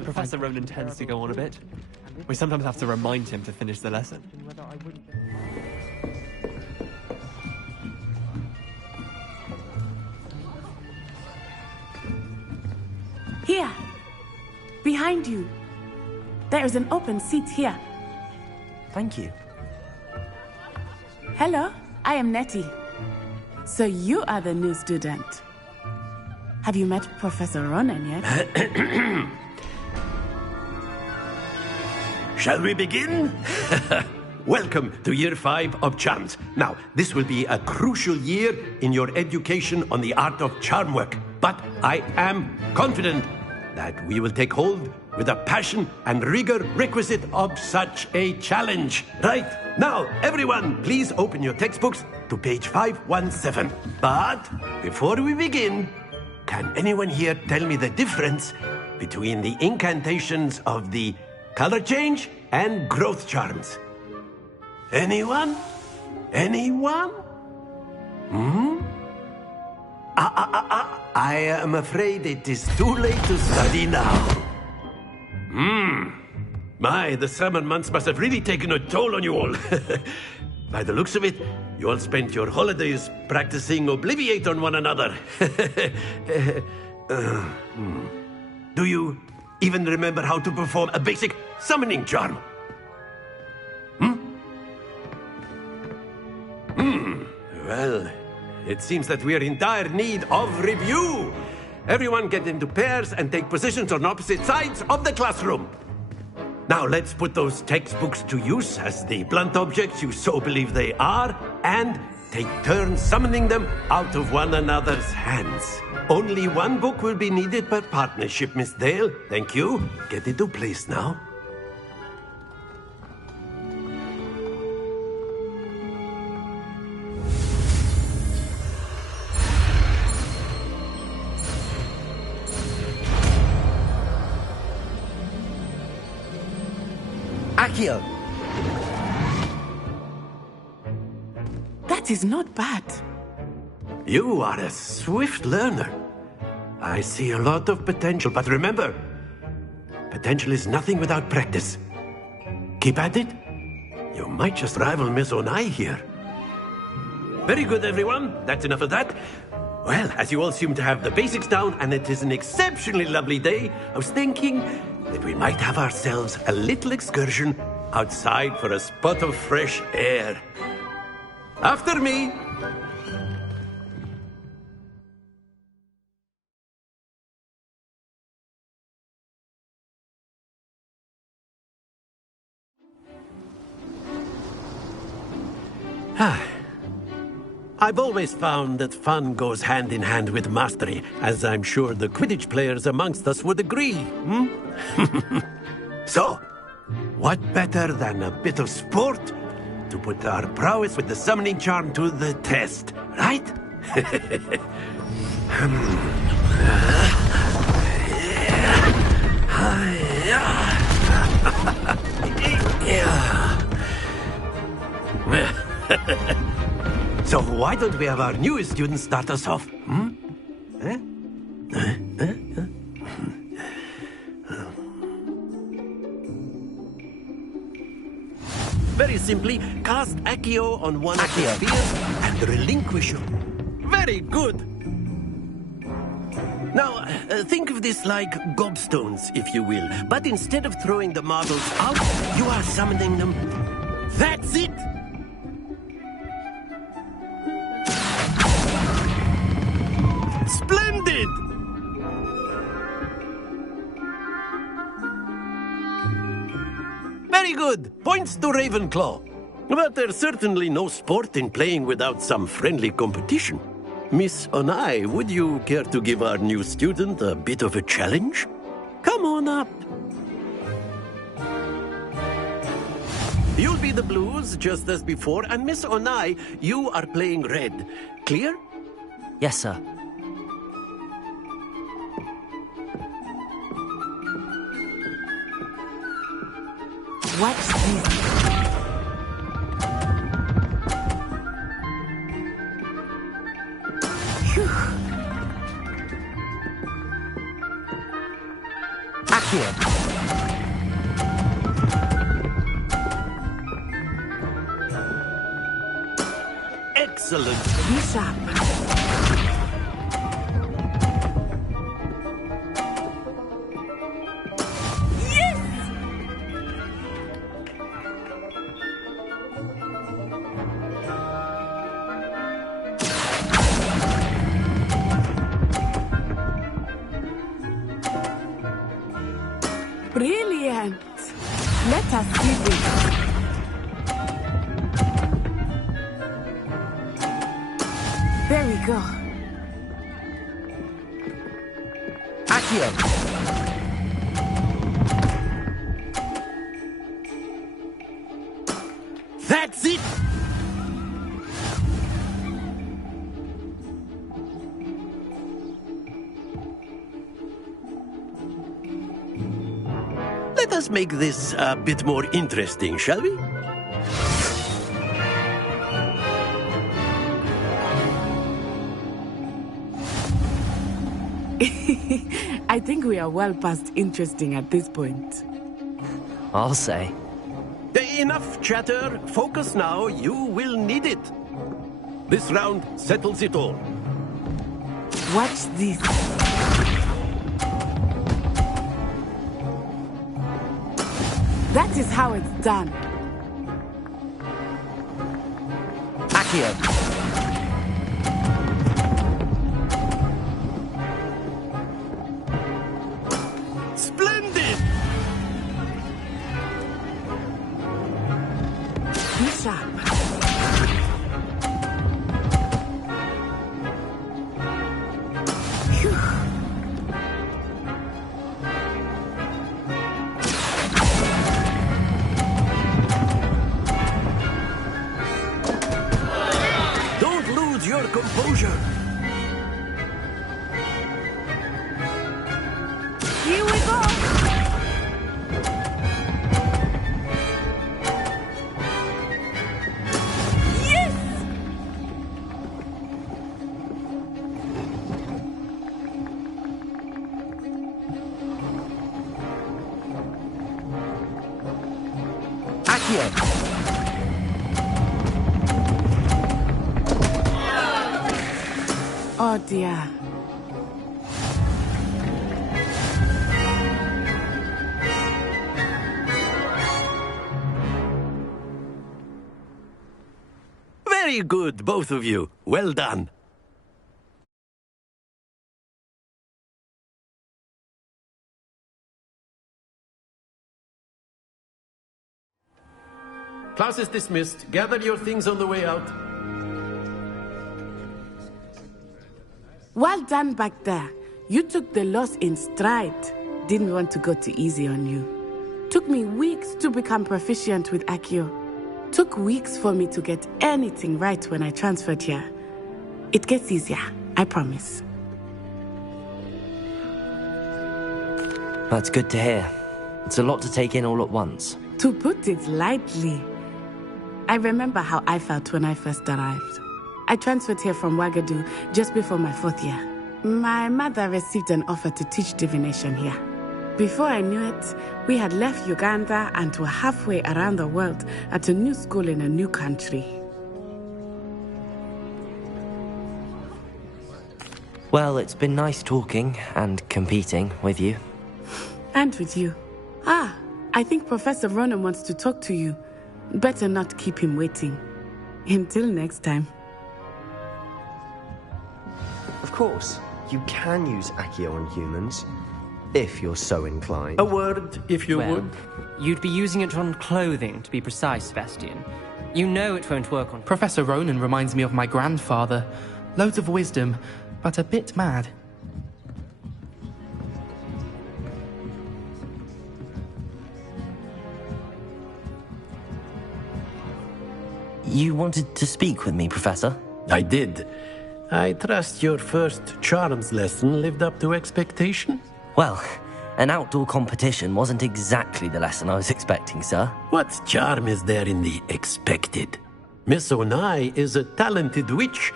Professor Ronan tends to go on a bit. We sometimes have to remind him to finish the lesson. Here. Behind you. There is an open seat here. Thank you. Hello, I am Nettie. So you are the new student. Have you met Professor Ronan yet? Shall we begin? Welcome to Year 5 of Charms. Now, this will be a crucial year in your education on the art of charm work. But I am confident that we will take hold with the passion and rigor requisite of such a challenge. Right, now, everyone, please open your textbooks to page 517. But before we begin, can anyone here tell me the difference between the incantations of the color change and growth charms? Anyone? Anyone? I am afraid it is too late to study now. My, the summer months must have really taken a toll on you all. By the looks of it, you all spent your holidays practicing Obliviate on one another. Do you even remember how to perform a basic summoning charm? Well, it seems that we are in dire need of review. Everyone get into pairs and take positions on opposite sides of the classroom. Now let's put those textbooks to use as the blunt objects you so believe they are, and take turns summoning them out of one another's hands. Only one book will be needed per partnership, Miss Dale. Thank you. Get into place now. Accio! That is not bad. You are a swift learner. I see a lot of potential, but remember, potential is nothing without practice. Keep at it. You might just rival Miss Onai here. Very good, everyone. That's enough of that. Well, as you all seem to have the basics down, and it is an exceptionally lovely day, I was thinking that we might have ourselves a little excursion outside for a spot of fresh air. After me. I've always found that fun goes hand in hand with mastery, as I'm sure the Quidditch players amongst us would agree. So, what better than a bit of sport to put our prowess with the summoning charm to the test, right? So why don't we have our newest student start us off? Very simply, cast Accio on one of the spheres and relinquish you. Very good. Now, think of this like gobstones, if you will. But instead of throwing the marbles out, you are summoning them. That's it! Splendid! Very good. Points to Ravenclaw. But there's certainly no sport in playing without some friendly competition. Miss Onai, would you care to give our new student a bit of a challenge? Come on up. You'll be the blues, just as before, and Miss Onai, you are playing red. Clear? Yes, sir. What's this? Accio. Excellent. Be sharp. Brilliant. Let us see this. There we go. Accio. That's it! Let us make this a bit more interesting, shall we? I think we are well past interesting at this point. I'll say. Enough chatter. Focus now. You will need it. This round settles it all. Watch this. That is how it's done. Accio. Splendid! Be sharp. Phew. Don't lose your composure. Here we go. Yes! Accio. Oh dear. Very good, both of you. Well done. Class is dismissed. Gather your things on the way out. Well done back there. You took the loss in stride. Didn't want to go too easy on you. Took me weeks to become proficient with Accio. Took weeks for me to get anything right when I transferred here. It gets easier, I promise. That's good to hear. It's a lot to take in all at once. To put it lightly, I remember how I felt when I first arrived. I transferred here from Ouagadougou just before my 4th year. My mother received an offer to teach divination here. Before I knew it, we had left Uganda and were halfway around the world at a new school in a new country. Well, it's been nice talking and competing with you. And with you. Ah, I think Professor Ronan wants to talk to you. Better not keep him waiting. Until next time. Of course, you can use Accio on humans, if you're so inclined. A word, if you would. You'd be using it on clothing, to be precise, Sebastian. You know it won't work on... Professor Ronan reminds me of my grandfather. Loads of wisdom, but a bit mad. You wanted to speak with me, Professor? I did. I trust your first charms lesson lived up to expectation? Well, an outdoor competition wasn't exactly the lesson I was expecting, sir. What charm is there in the expected? Miss Onai is a talented witch.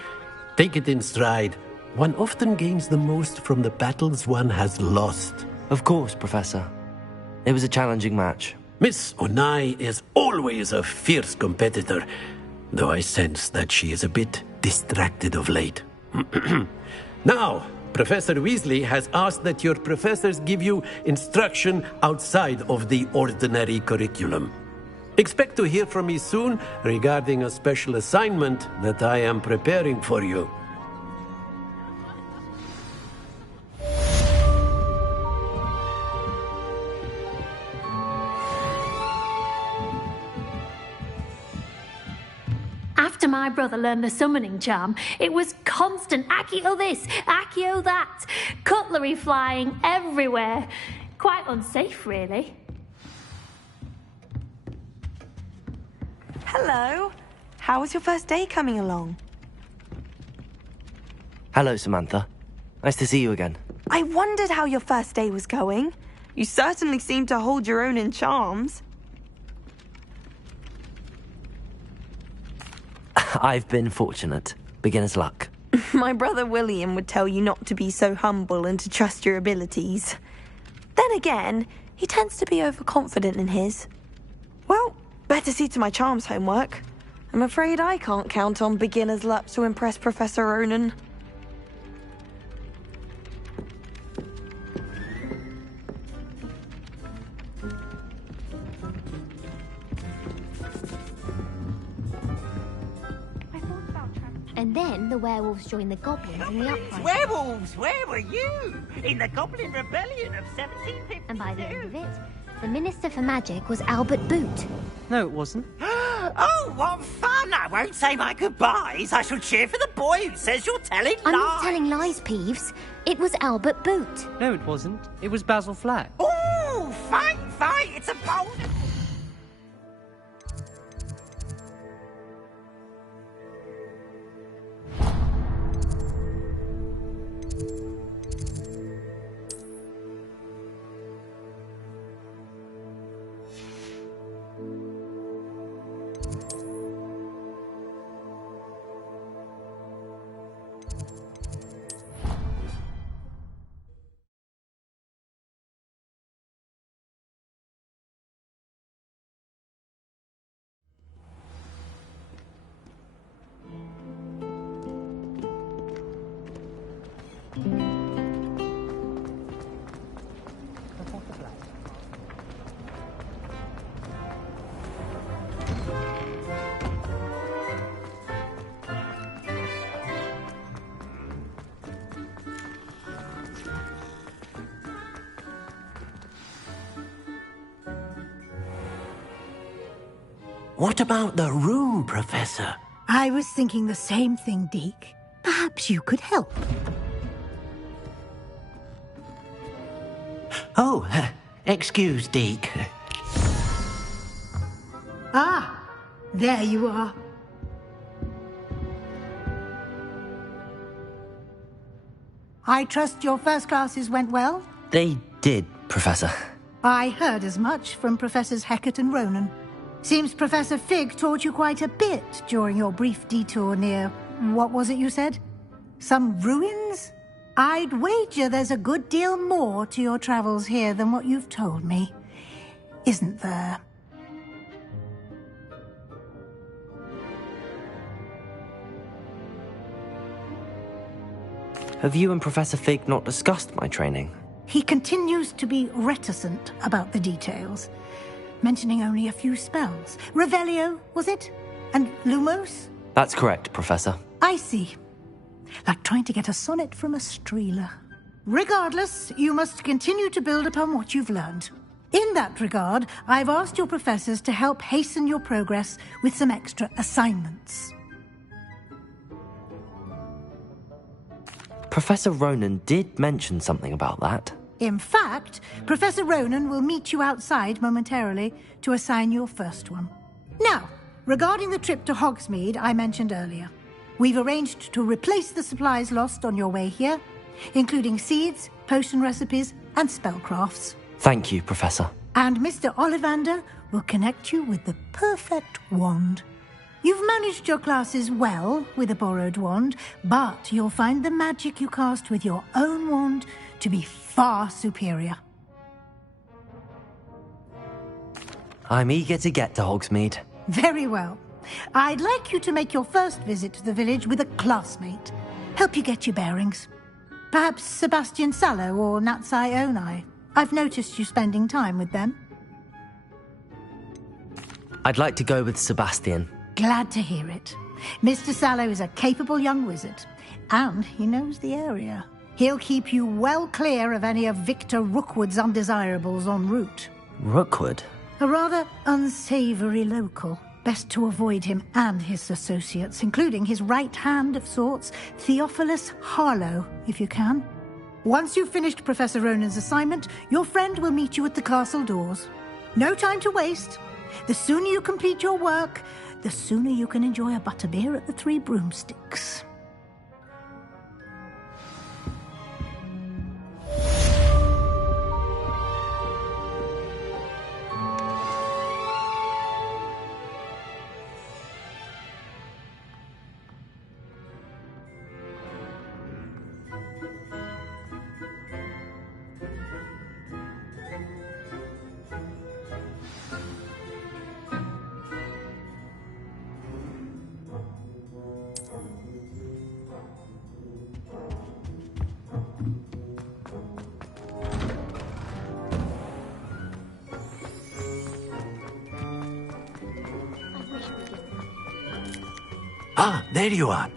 Take it in stride. One often gains the most from the battles one has lost. Of course, Professor. It was a challenging match. Miss Onai is always a fierce competitor, though I sense that she is a bit distracted of late. Now, Professor Weasley has asked that your professors give you instruction outside of the ordinary curriculum. Expect to hear from me soon regarding a special assignment that I am preparing for you. After my brother learned the summoning charm, it was constant Accio this, Accio that, cutlery flying everywhere. Quite unsafe, really. Hello. How was your first day coming along? Hello, Samantha. Nice to see you again. I wondered how your first day was going. You certainly seem to hold your own in charms. I've been fortunate. Beginner's luck. My brother William would tell you not to be so humble and to trust your abilities. Then again, he tends to be overconfident in his. Well, better see to my charms homework. I'm afraid I can't count on beginner's luck to impress Professor Ronan. And then the werewolves joined the goblins in the uprising. Werewolves, where were you? In the Goblin Rebellion of 1752. And by the end of it, the Minister for Magic was Albert Boot. No, it wasn't. Oh, what fun! I won't say my goodbyes. I shall cheer for the boy who says you're telling lies. I'm not telling lies, Peeves. It was Albert Boot. No, it wasn't. It was Basil Flack. Oh, fight! It's a bold... What about the room, Professor? I was thinking the same thing, Deke. Perhaps you could help. Oh, excuse, Deke. Ah, there you are. I trust your first classes went well? They did, Professor. I heard as much from Professors Hecat and Ronan. Seems Professor Fig taught you quite a bit during your brief detour near... what was it you said? Some ruins? I'd wager there's a good deal more to your travels here than what you've told me. Isn't there? Have you and Professor Fig not discussed my training? He continues to be reticent about the details, mentioning only a few spells. Revelio, was it? And Lumos? That's correct, Professor. I see. Like trying to get a sonnet from a streeler. Regardless, you must continue to build upon what you've learned. In that regard, I've asked your professors to help hasten your progress with some extra assignments. Professor Ronan did mention something about that. In fact, Professor Ronan will meet you outside momentarily to assign your first one. Now, regarding the trip to Hogsmeade I mentioned earlier, we've arranged to replace the supplies lost on your way here, including seeds, potion recipes, and spellcrafts. Thank you, Professor. And Mr. Ollivander will connect you with the perfect wand. You've managed your classes well with a borrowed wand, but you'll find the magic you cast with your own wand to be far superior. I'm eager to get to Hogsmeade. Very well. I'd like you to make your first visit to the village with a classmate. Help you get your bearings. Perhaps Sebastian Sallow or Natsai Onai. I've noticed you spending time with them. I'd like to go with Sebastian. Glad to hear it. Mr. Sallow is a capable young wizard, and he knows the area. He'll keep you well clear of any of Victor Rookwood's undesirables en route. Rookwood? A rather unsavoury local. Best to avoid him and his associates, including his right hand of sorts, Theophilus Harlow, if you can. Once you've finished Professor Ronan's assignment, your friend will meet you at the castle doors. No time to waste. The sooner you complete your work, the sooner you can enjoy a butterbeer at the Three Broomsticks. Ah, there you are.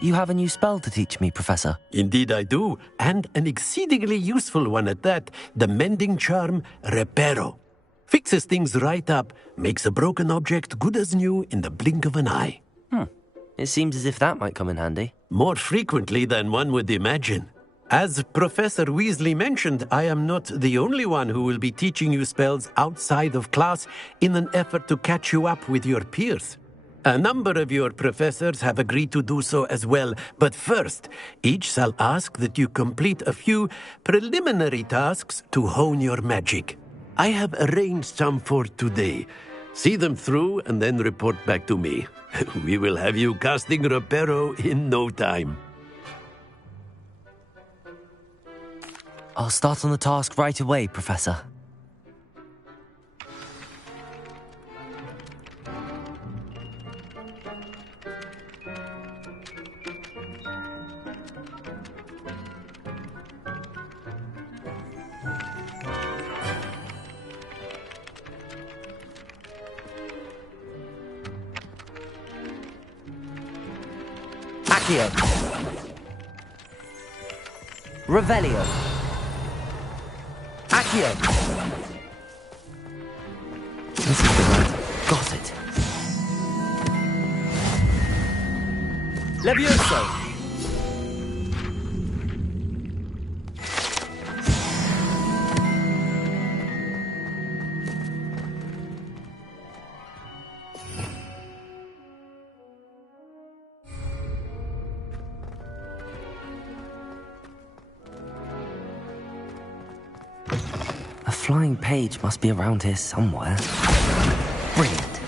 You have a new spell to teach me, Professor. Indeed I do, and an exceedingly useful one at that. The mending charm, Reparo. Fixes things right up, makes a broken object good as new in the blink of an eye. It seems as if that might come in handy. More frequently than one would imagine. As Professor Weasley mentioned, I am not the only one who will be teaching you spells outside of class in an effort to catch you up with your peers. A number of your professors have agreed to do so as well, but first, each shall ask that you complete a few preliminary tasks to hone your magic. I have arranged some for today. See them through and then report back to me. We will have you casting Reparo in no time. I'll start on the task right away, Professor. Accio. Revelio. Accio. This is the right. Got it. Levioso. A flying page must be around here somewhere. Brilliant.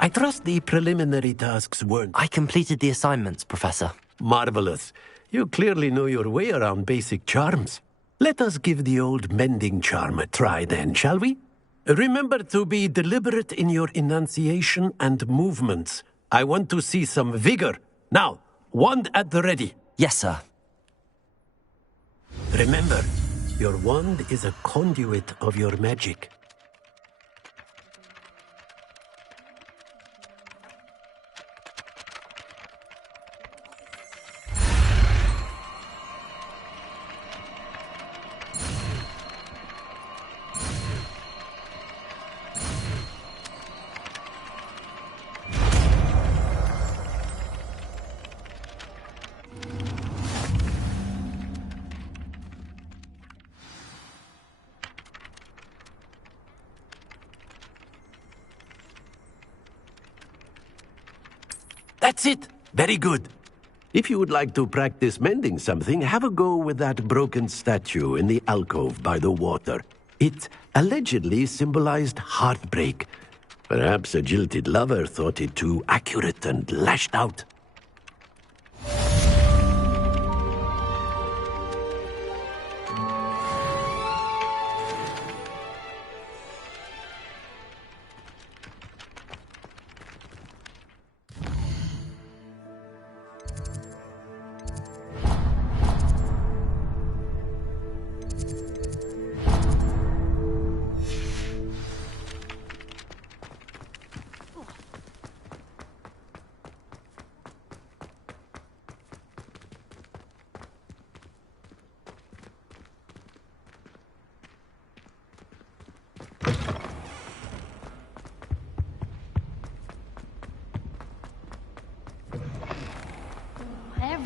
I trust the preliminary tasks weren't... I completed the assignments, Professor. Marvelous. You clearly know your way around basic charms. Let us give the old mending charm a try then, shall we? Remember to be deliberate in your enunciation and movements. I want to see some vigor. Now, wand at the ready. Yes, sir. Remember, your wand is a conduit of your magic. That's it. Very good. If you would like to practice mending something, have a go with that broken statue in the alcove by the water. It allegedly symbolized heartbreak. Perhaps a jilted lover thought it too accurate and lashed out.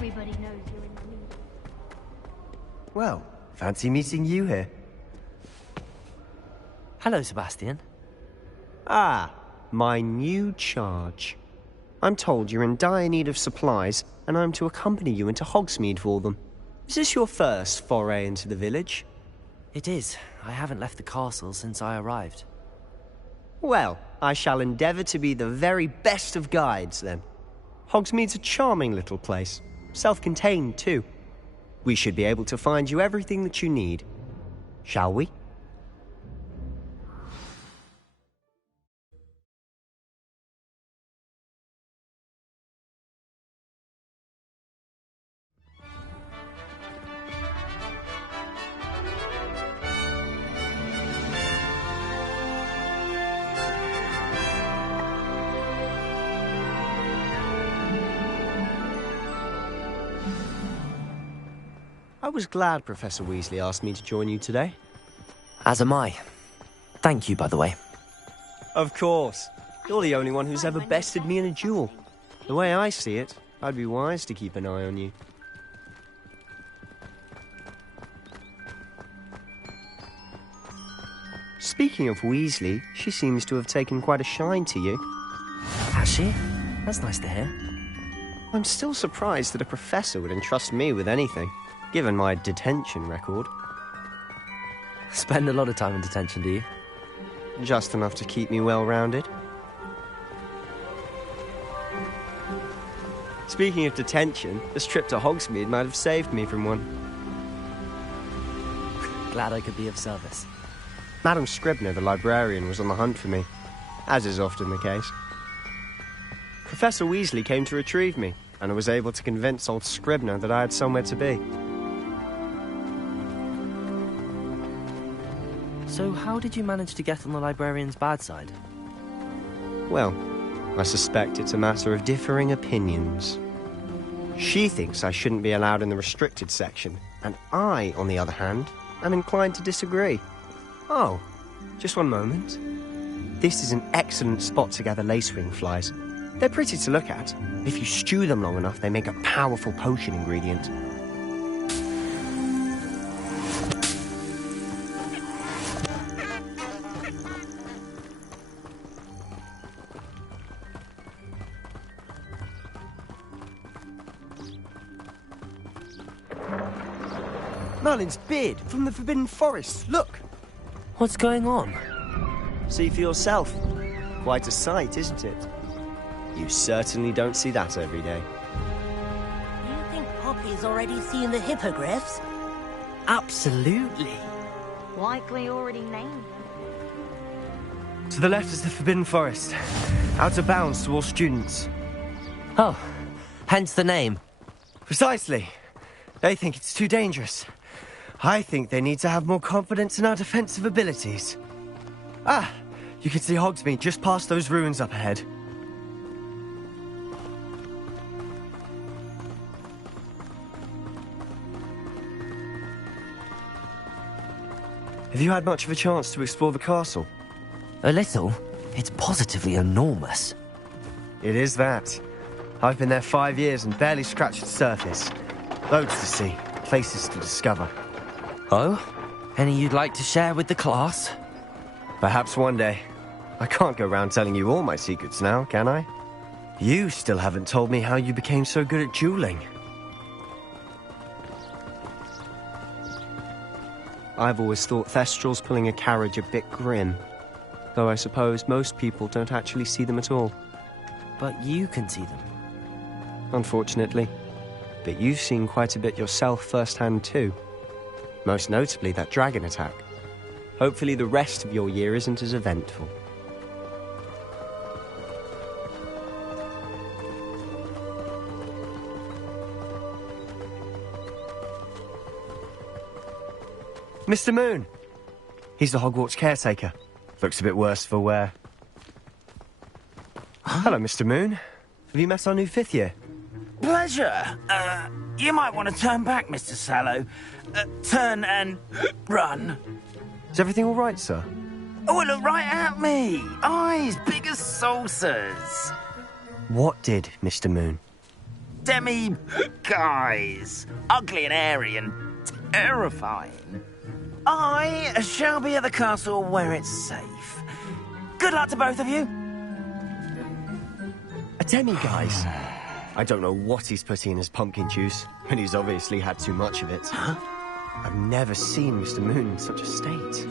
Everybody knows you're in the lead. Well, fancy meeting you here. Hello, Sebastian. Ah, my new charge. I'm told you're in dire need of supplies, and I'm to accompany you into Hogsmeade for them. Is this your first foray into the village? It is. I haven't left the castle since I arrived. Well, I shall endeavour to be the very best of guides, then. Hogsmeade's a charming little place. Self-contained, too. We should be able to find you everything that you need. Shall we? I was glad Professor Weasley asked me to join you today. As am I. Thank you, by the way. Of course. You're the only one who's ever bested me in a duel. The way I see it, I'd be wise to keep an eye on you. Speaking of Weasley, she seems to have taken quite a shine to you. Has she? That's nice to hear. I'm still surprised that a professor would entrust me with anything, given my detention record. Spend a lot of time in detention, do you? Just enough to keep me well-rounded. Speaking of detention, this trip to Hogsmeade might have saved me from one. Glad I could be of service. Madam Scribner, the librarian, was on the hunt for me, as is often the case. Professor Weasley came to retrieve me, and I was able to convince old Scribner that I had somewhere to be. So how did you manage to get on the librarian's bad side? Well, I suspect it's a matter of differing opinions. She thinks I shouldn't be allowed in the restricted section, and I, on the other hand, am inclined to disagree. Oh, just one moment. This is an excellent spot to gather lacewing flies. They're pretty to look at. If you stew them long enough, they make a powerful potion ingredient. Merlin's beard from the Forbidden Forest. Look! What's going on? See for yourself. Quite a sight, isn't it? You certainly don't see that every day. Do you think Poppy's already seen the hippogriffs? Absolutely. Likely already named. To the left is the Forbidden Forest. Out of bounds to all students. Oh, hence the name. Precisely. They think it's too dangerous. I think they need to have more confidence in our defensive abilities. Ah, you can see Hogsmeade just past those ruins up ahead. Have you had much of a chance to explore the castle? A little. It's positively enormous. It is that. I've been there 5 years and barely scratched the surface. Loads to see, places to discover. Oh? Any you'd like to share with the class? Perhaps one day. I can't go round telling you all my secrets now, can I? You still haven't told me how you became so good at dueling. I've always thought Thestrals pulling a carriage a bit grim. Though I suppose most people don't actually see them at all. But you can see them. Unfortunately. But you've seen quite a bit yourself firsthand too. Most notably that dragon attack. Hopefully the rest of your year isn't as eventful. Mr. Moon! He's the Hogwarts caretaker. Looks a bit worse for wear. Hello, Mr. Moon. Have you met our new 5th year? Pleasure. You might want to turn back, Mr. Sallow. Turn and run. Is everything all right, sir? Oh, look right at me. Eyes big as saucers. What did, Mr. Moon? Demi... Guys. Ugly and hairy and terrifying. I shall be at the castle where it's safe. Good luck to both of you. A demi-guise? I don't know what he's putting in his pumpkin juice, and he's obviously had too much of it. Huh? I've never seen Mr. Moon in such a state.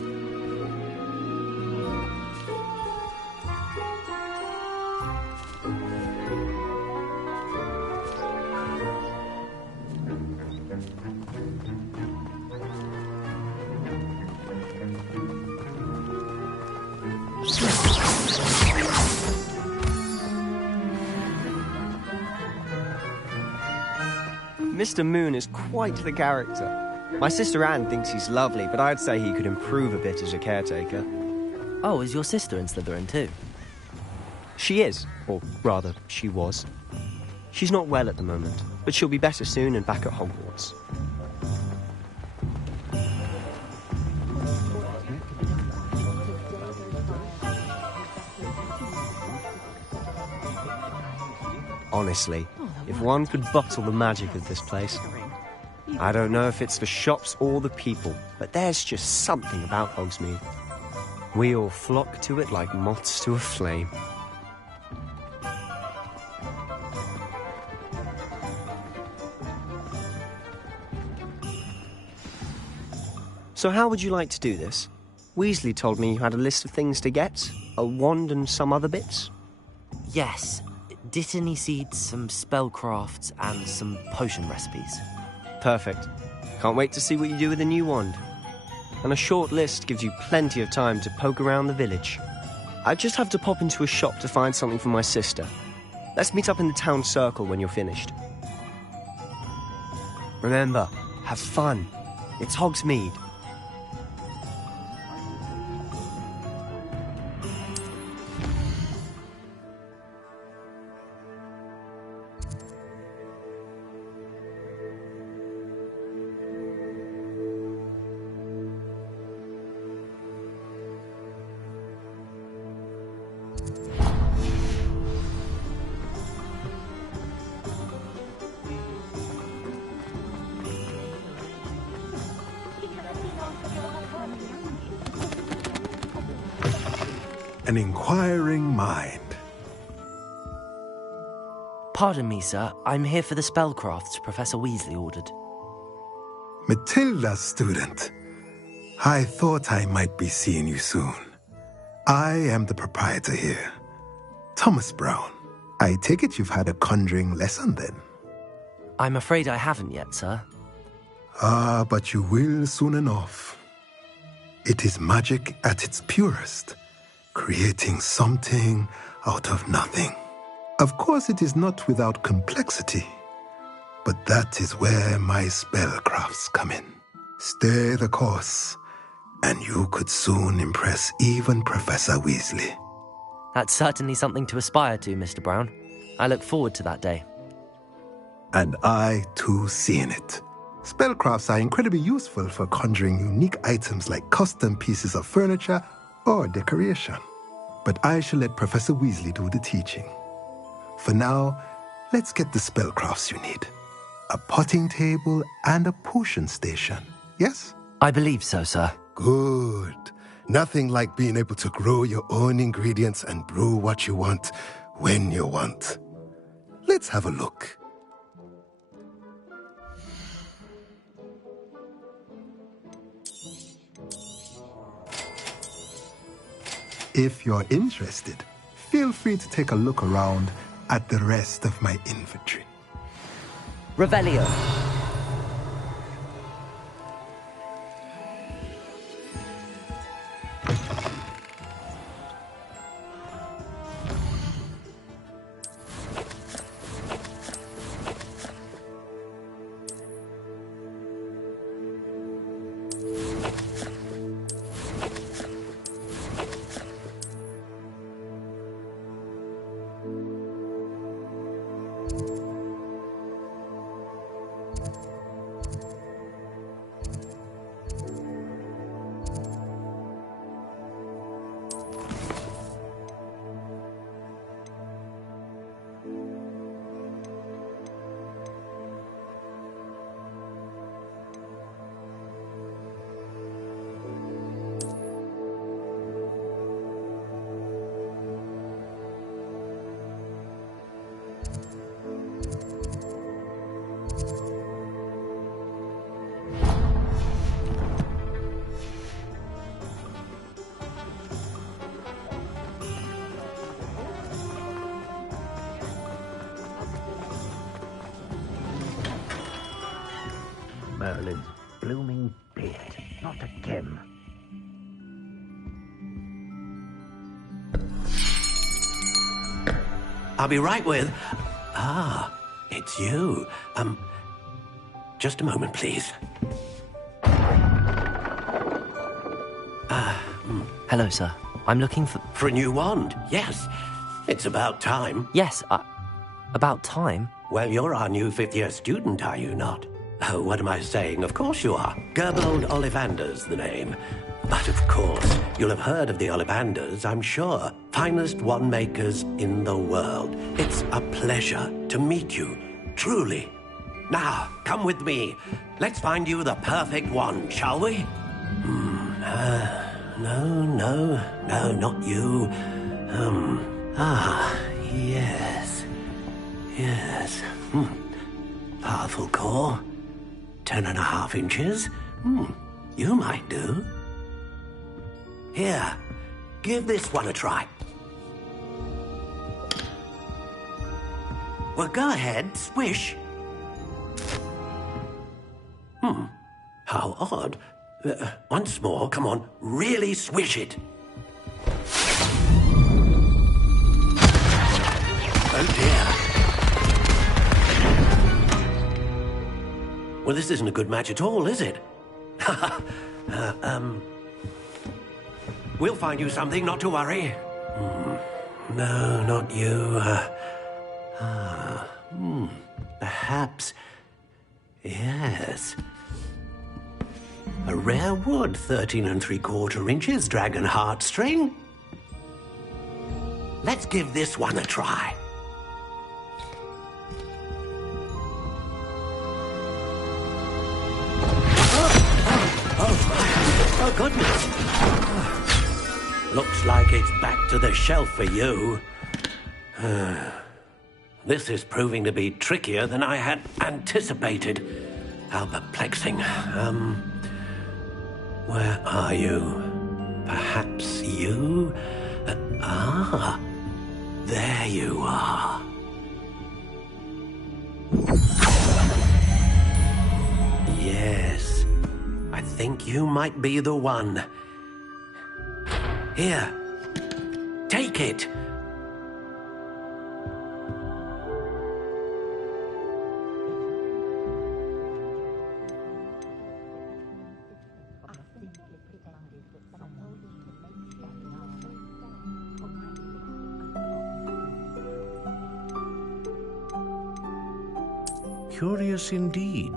Mr. Moon is quite the character. My sister Anne thinks he's lovely, but I'd say he could improve a bit as a caretaker. Oh, is your sister in Slytherin too? She is, or rather, she was. She's not well at the moment, but she'll be better soon and back at Hogwarts. Honestly, if one could bottle the magic of this place. I don't know if it's the shops or the people, but there's just something about Hogsmeade. We all flock to it like moths to a flame. So how would you like to do this? Weasley told me you had a list of things to get, a wand and some other bits. Yes. Dittany seeds, some spellcrafts, and some potion recipes. Perfect. Can't wait to see what you do with the new wand. And a short list gives you plenty of time to poke around the village. I just have to pop into a shop to find something for my sister. Let's meet up in the town circle when you're finished. Remember, have fun. It's Hogsmeade. An inquiring mind. Pardon me, sir. I'm here for the spellcrafts Professor Weasley ordered. Matilda's student. I thought I might be seeing you soon. I am the proprietor here, Thomas Brown. I take it you've had a conjuring lesson then? I'm afraid I haven't yet, sir. Ah, but you will soon enough. It is magic at its purest, creating something out of nothing. Of course, it is not without complexity, but that is where my spellcrafts come in. Stay the course, and you could soon impress even Professor Weasley. That's certainly something to aspire to, Mr. Brown. I look forward to that day. And I, too, seeing it. Spellcrafts are incredibly useful for conjuring unique items like custom pieces of furniture or decoration. But I shall let Professor Weasley do the teaching. For now, let's get the spellcrafts you need. A potting table and a potion station, yes? I believe so, sir. Good. Nothing like being able to grow your own ingredients and brew what you want when you want. Let's have a look. If you're interested, feel free to take a look around at the rest of my inventory. Revelio. Merlin's blooming beard. Not again. I'll be right with... Ah, it's you. Just a moment, please. Hello, sir. I'm looking for... For a new wand, yes. It's about time. Yes, about time? Well, you're our new fifth-year student, are you not? Oh, what am I saying? Of course you are. Gerbold Ollivander's the name. But of course, you'll have heard of the Ollivanders, I'm sure. Finest wand makers in the world. It's a pleasure to meet you, truly. Now, come with me. Let's find you the perfect wand, shall we? No, not you. Yes. Powerful core. 10.5 inches. You might do. Here, give this one a try. Well, go ahead, swish. How odd. Once more, come on, really swish it. Oh dear. Well, this isn't a good match at all, is it? We'll find you something, not to worry. No, not you. Perhaps... Yes. A rare wood, 13 3/4 inches, dragon heartstring. Let's give this one a try. Oh, goodness. Looks like it's back to the shelf for you. This is proving to be trickier than I had anticipated. How perplexing. Where are you? Perhaps you? There you are. Yes, I think you might be the one. Here, take it. Curious indeed.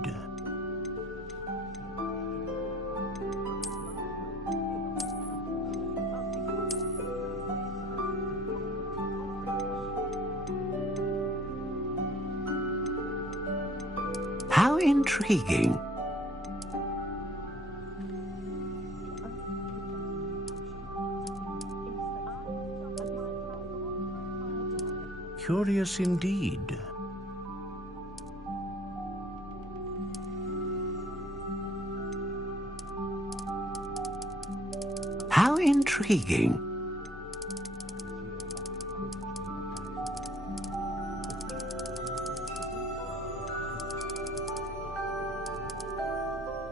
How intriguing. Curious indeed. How intriguing.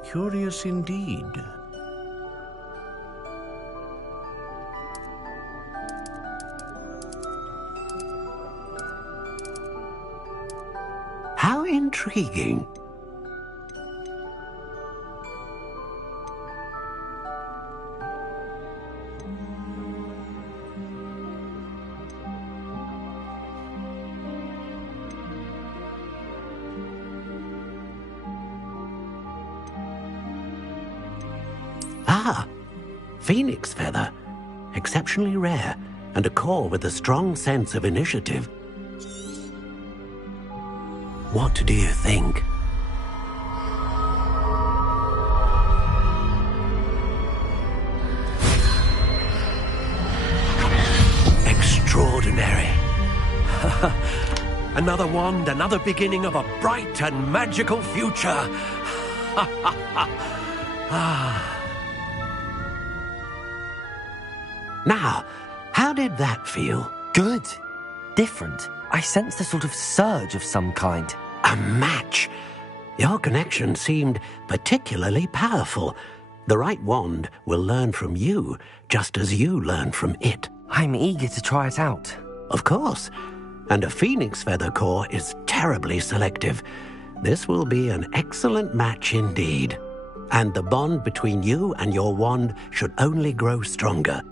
Curious indeed. How intriguing. Phoenix feather. Exceptionally rare, and a core with a strong sense of initiative. What do you think? Extraordinary. Another wand, another beginning of a bright and magical future. Now, how did that feel? Good. Different. I sensed a sort of surge of some kind. A match. Your connection seemed particularly powerful. The right wand will learn from you, just as you learn from it. I'm eager to try it out. Of course. And a phoenix feather core is terribly selective. This will be an excellent match indeed. And the bond between you and your wand should only grow stronger.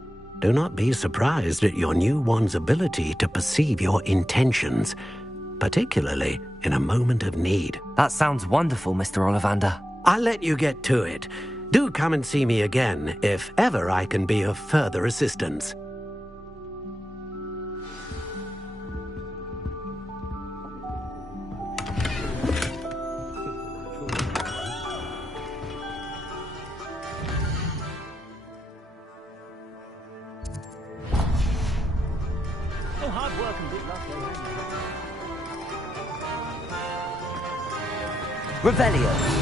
Do not be surprised at your new wand's ability to perceive your intentions, particularly in a moment of need. That sounds wonderful, Mr. Ollivander. I'll let you get to it. Do come and see me again if ever I can be of further assistance. Revelio.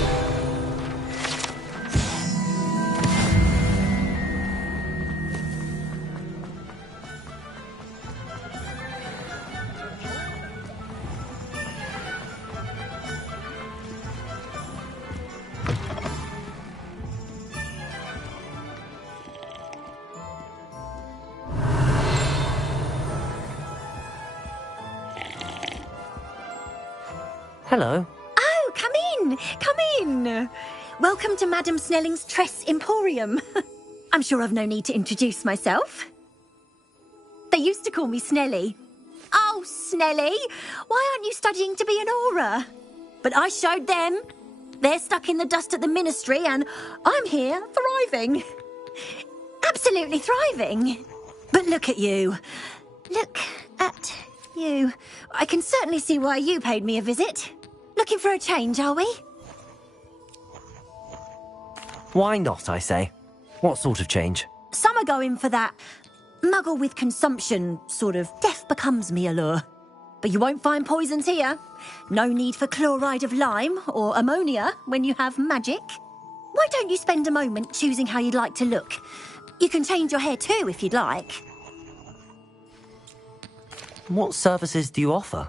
Hello. Oh, come in! Come in! Welcome to Madame Snelling's Tress Emporium. I'm sure I've no need to introduce myself. They used to call me Snelly. Oh, Snelly! Why aren't you studying to be an aura? But I showed them. They're stuck in the dust at the Ministry, and I'm here, thriving. Absolutely thriving. But look at you. Look at you. I can certainly see why you paid me a visit. Looking for a change, are we? Why not, I say? What sort of change? Some are going for that muggle with consumption, sort of death becomes me allure. But you won't find poisons here. No need for chloride of lime or ammonia when you have magic. Why don't you spend a moment choosing how you'd like to look? You can change your hair too if you'd like. What services do you offer?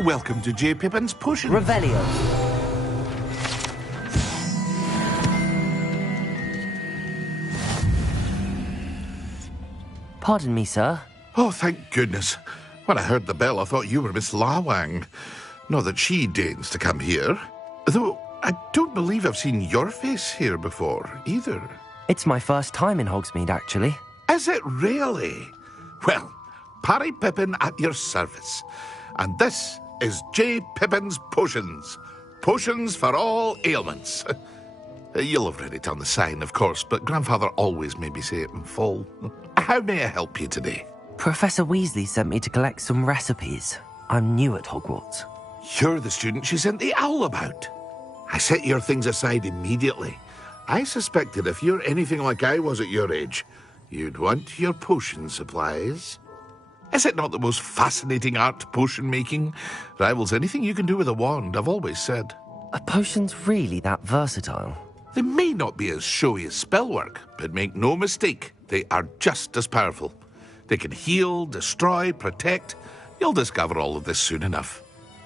Welcome to J. Pippin's Potion. Revelio. Pardon me, sir. Oh, thank goodness. When I heard the bell, I thought you were Miss Lawang. Not that she deigns to come here. Though I don't believe I've seen your face here before, either. It's my first time in Hogsmeade, actually. Is it really? Well, Parry Pippin at your service. And this is J. Pippin's Potions. Potions for all ailments. You'll have read it on the sign, of course, but Grandfather always made me say it in full. How may I help you today? Professor Weasley sent me to collect some recipes. I'm new at Hogwarts. You're the student she sent the owl about. I set your things aside immediately. I suspected if you're anything like I was at your age, you'd want your potion supplies. Is it not the most fascinating art, potion making? Rivals anything you can do with a wand, I've always said. Are potions really that versatile? They may not be as showy as spellwork, but make no mistake, they are just as powerful. They can heal, destroy, protect. You'll discover all of this soon enough.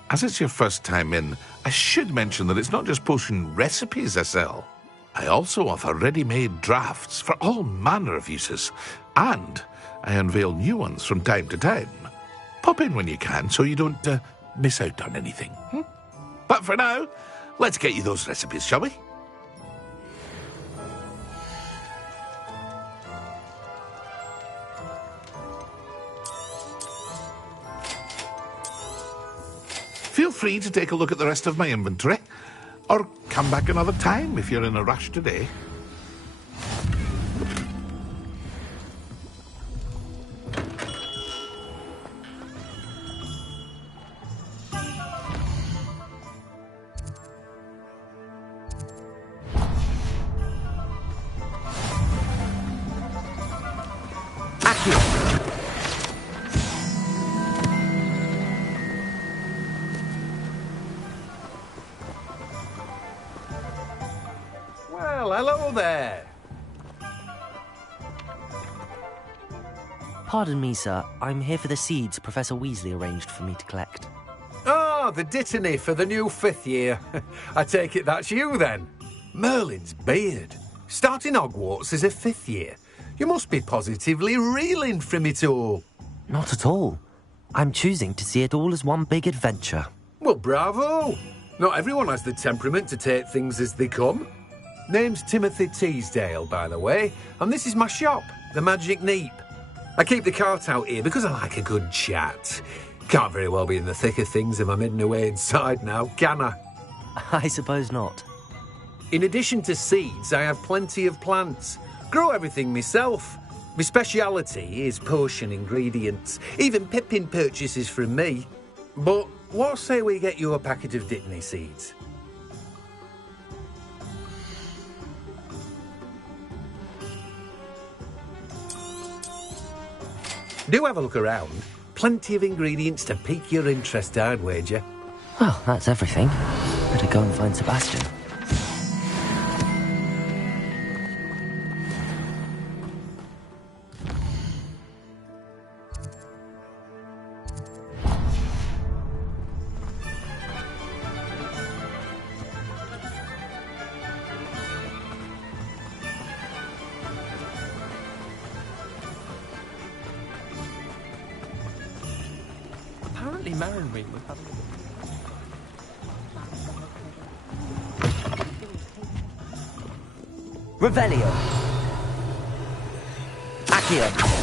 As it's your first time in, I should mention that it's not just potion recipes I sell. I also offer ready-made drafts for all manner of uses, and I unveil new ones from time to time. Pop in when you can so you don't miss out on anything. But for now, let's get you those recipes, shall we? Feel free to take a look at the rest of my inventory, or come back another time if you're in a rush today. Well, hello there. Pardon me, sir. I'm here for the seeds Professor Weasley arranged for me to collect. Oh, the dittany for the new 5th year. I take it that's you, then. Merlin's beard. Starting Hogwarts as a 5th year. You must be positively reeling from it all. Not at all. I'm choosing to see it all as one big adventure. Well, bravo. Not everyone has the temperament to take things as they come. Name's Timothy Teasdale, by the way, and this is my shop, the Magic Neep. I keep the cart out here because I like a good chat. Can't very well be in the thick of things if I'm hidden away inside now, can I? I suppose not. In addition to seeds, I have plenty of plants. Grow everything myself. My speciality is potion ingredients. Even Pippin purchases from me. But what say we get you a packet of dittany seeds? Do have a look around. Plenty of ingredients to pique your interest, I'd wager. Well, that's everything. Better go and find Sebastian. Apparently Marinwing was having Revelio. Accio.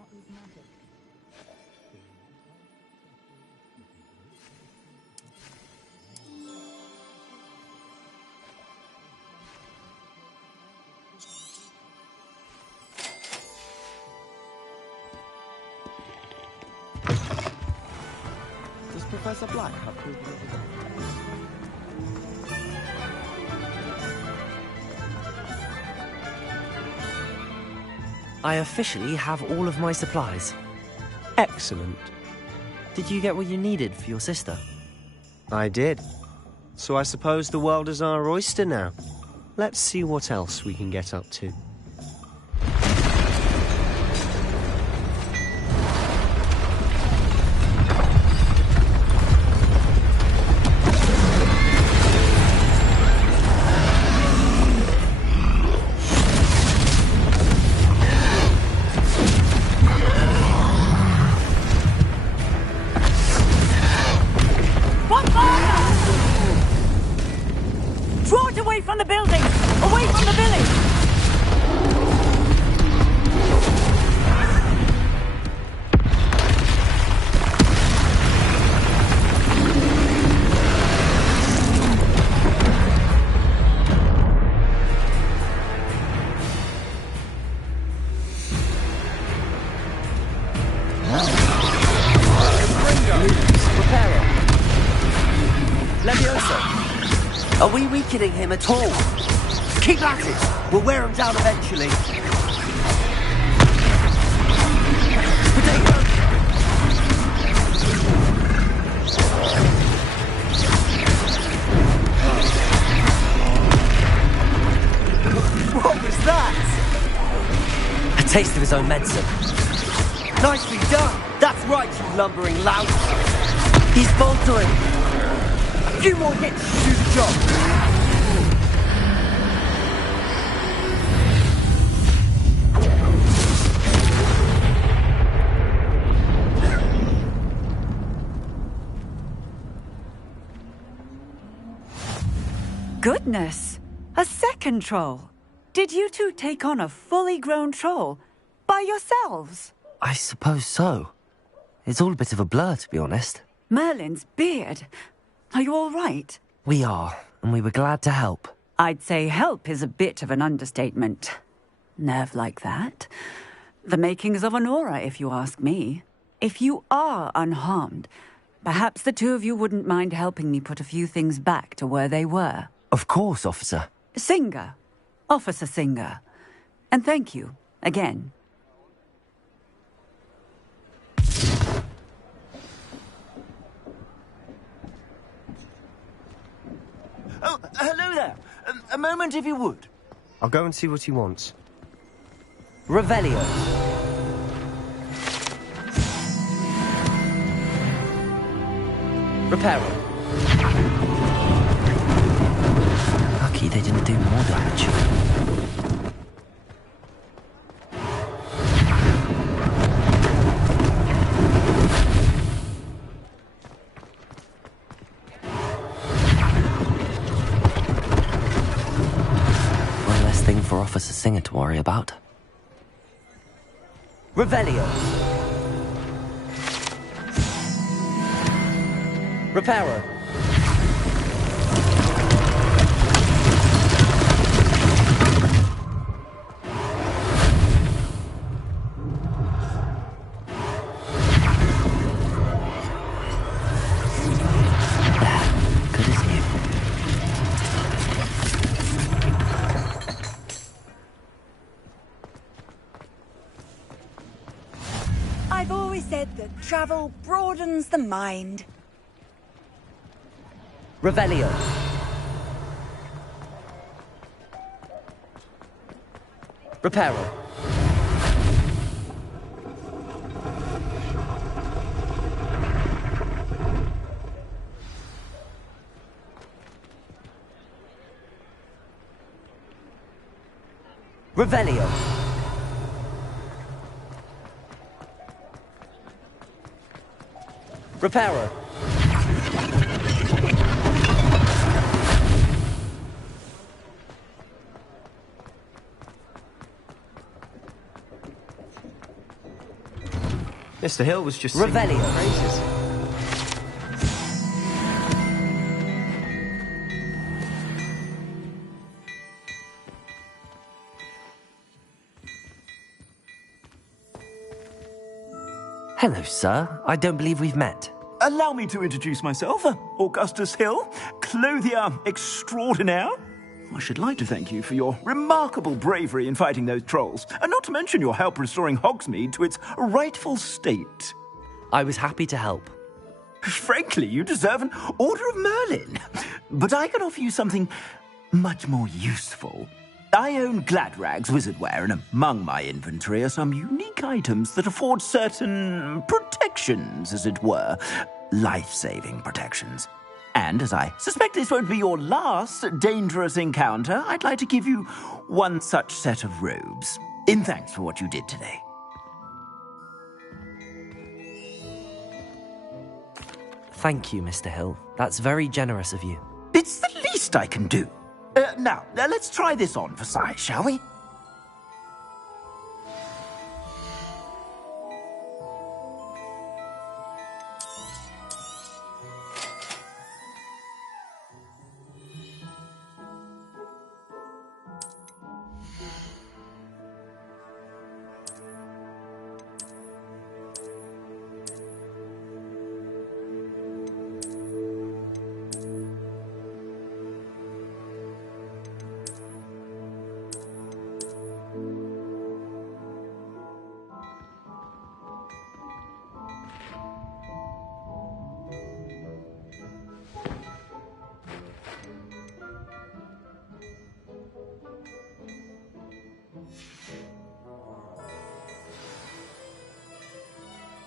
What is magic? Does Professor Black have proof of it? I officially have all of my supplies. Excellent. Did you get what you needed for your sister? I did. So I suppose the world is our oyster now. Let's see what else we can get up to. Are we weakening him at all? Keep at it! We'll wear him down eventually. Potato! What was that? A taste of his own medicine. Nicely done! That's right, you lumbering lout! He's faltering! A few more hits to do the job! Goodness! A second troll! Did you two take on a fully grown troll? By yourselves? I suppose so. It's all a bit of a blur, to be honest. Merlin's beard. Are you all right? We are, and we were glad to help. I'd say help is a bit of an understatement. Nerve like that. The makings of an aura, if you ask me. If you are unharmed, perhaps the two of you wouldn't mind helping me put a few things back to where they were. Of course, officer. Singer. Officer Singer. And thank you, again. Oh, hello there. A moment, if you would. I'll go and see what he wants. Revelio. Reparo. Lucky they didn't do more damage. One less thing for Officer Singer to worry about. Revelio. Reparo. I've always said that travel broadens the mind. Revelio. Reparo. Revelio. Reparo. Mr. Hill was just Revelio. singing praises. Hello, sir. I don't believe we've met. Allow me to introduce myself, Augustus Hill, clothier extraordinaire. I should like to thank you for your remarkable bravery in fighting those trolls, and not to mention your help restoring Hogsmeade to its rightful state. I was happy to help. Frankly, you deserve an Order of Merlin. But I can offer you something much more useful. I own Gladrag's wizardware, and among my inventory are some unique items that afford certain protections, as it were. Life-saving protections. And as I suspect this won't be your last dangerous encounter, I'd like to give you one such set of robes, in thanks for what you did today. Thank you, Mr. Hill. That's very generous of you. It's the least I can do. Now, let's try this on for size, shall we?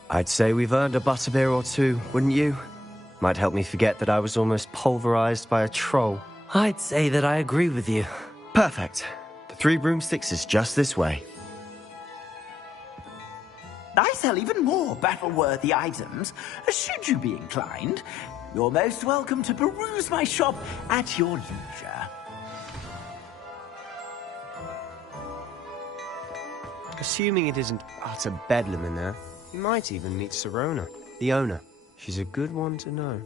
I'd say we've earned a butterbeer or two, wouldn't you? Might help me forget that I was almost pulverized by a troll. I'd say that I agree with you. Perfect. The 3 broomsticks is just this way. I sell even more battle-worthy items. Should you be inclined, you're most welcome to peruse my shop at your leisure. Assuming it isn't utter bedlam in there, you might even meet Sirona, the owner. She's a good one to know.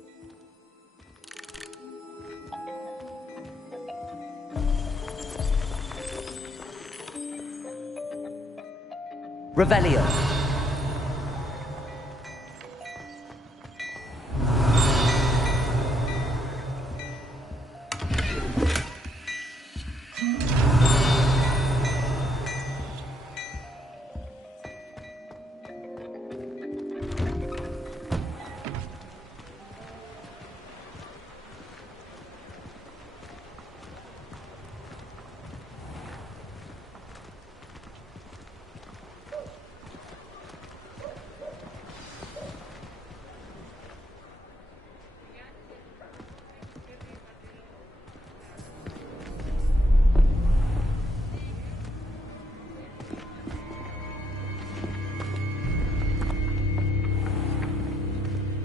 Revelio.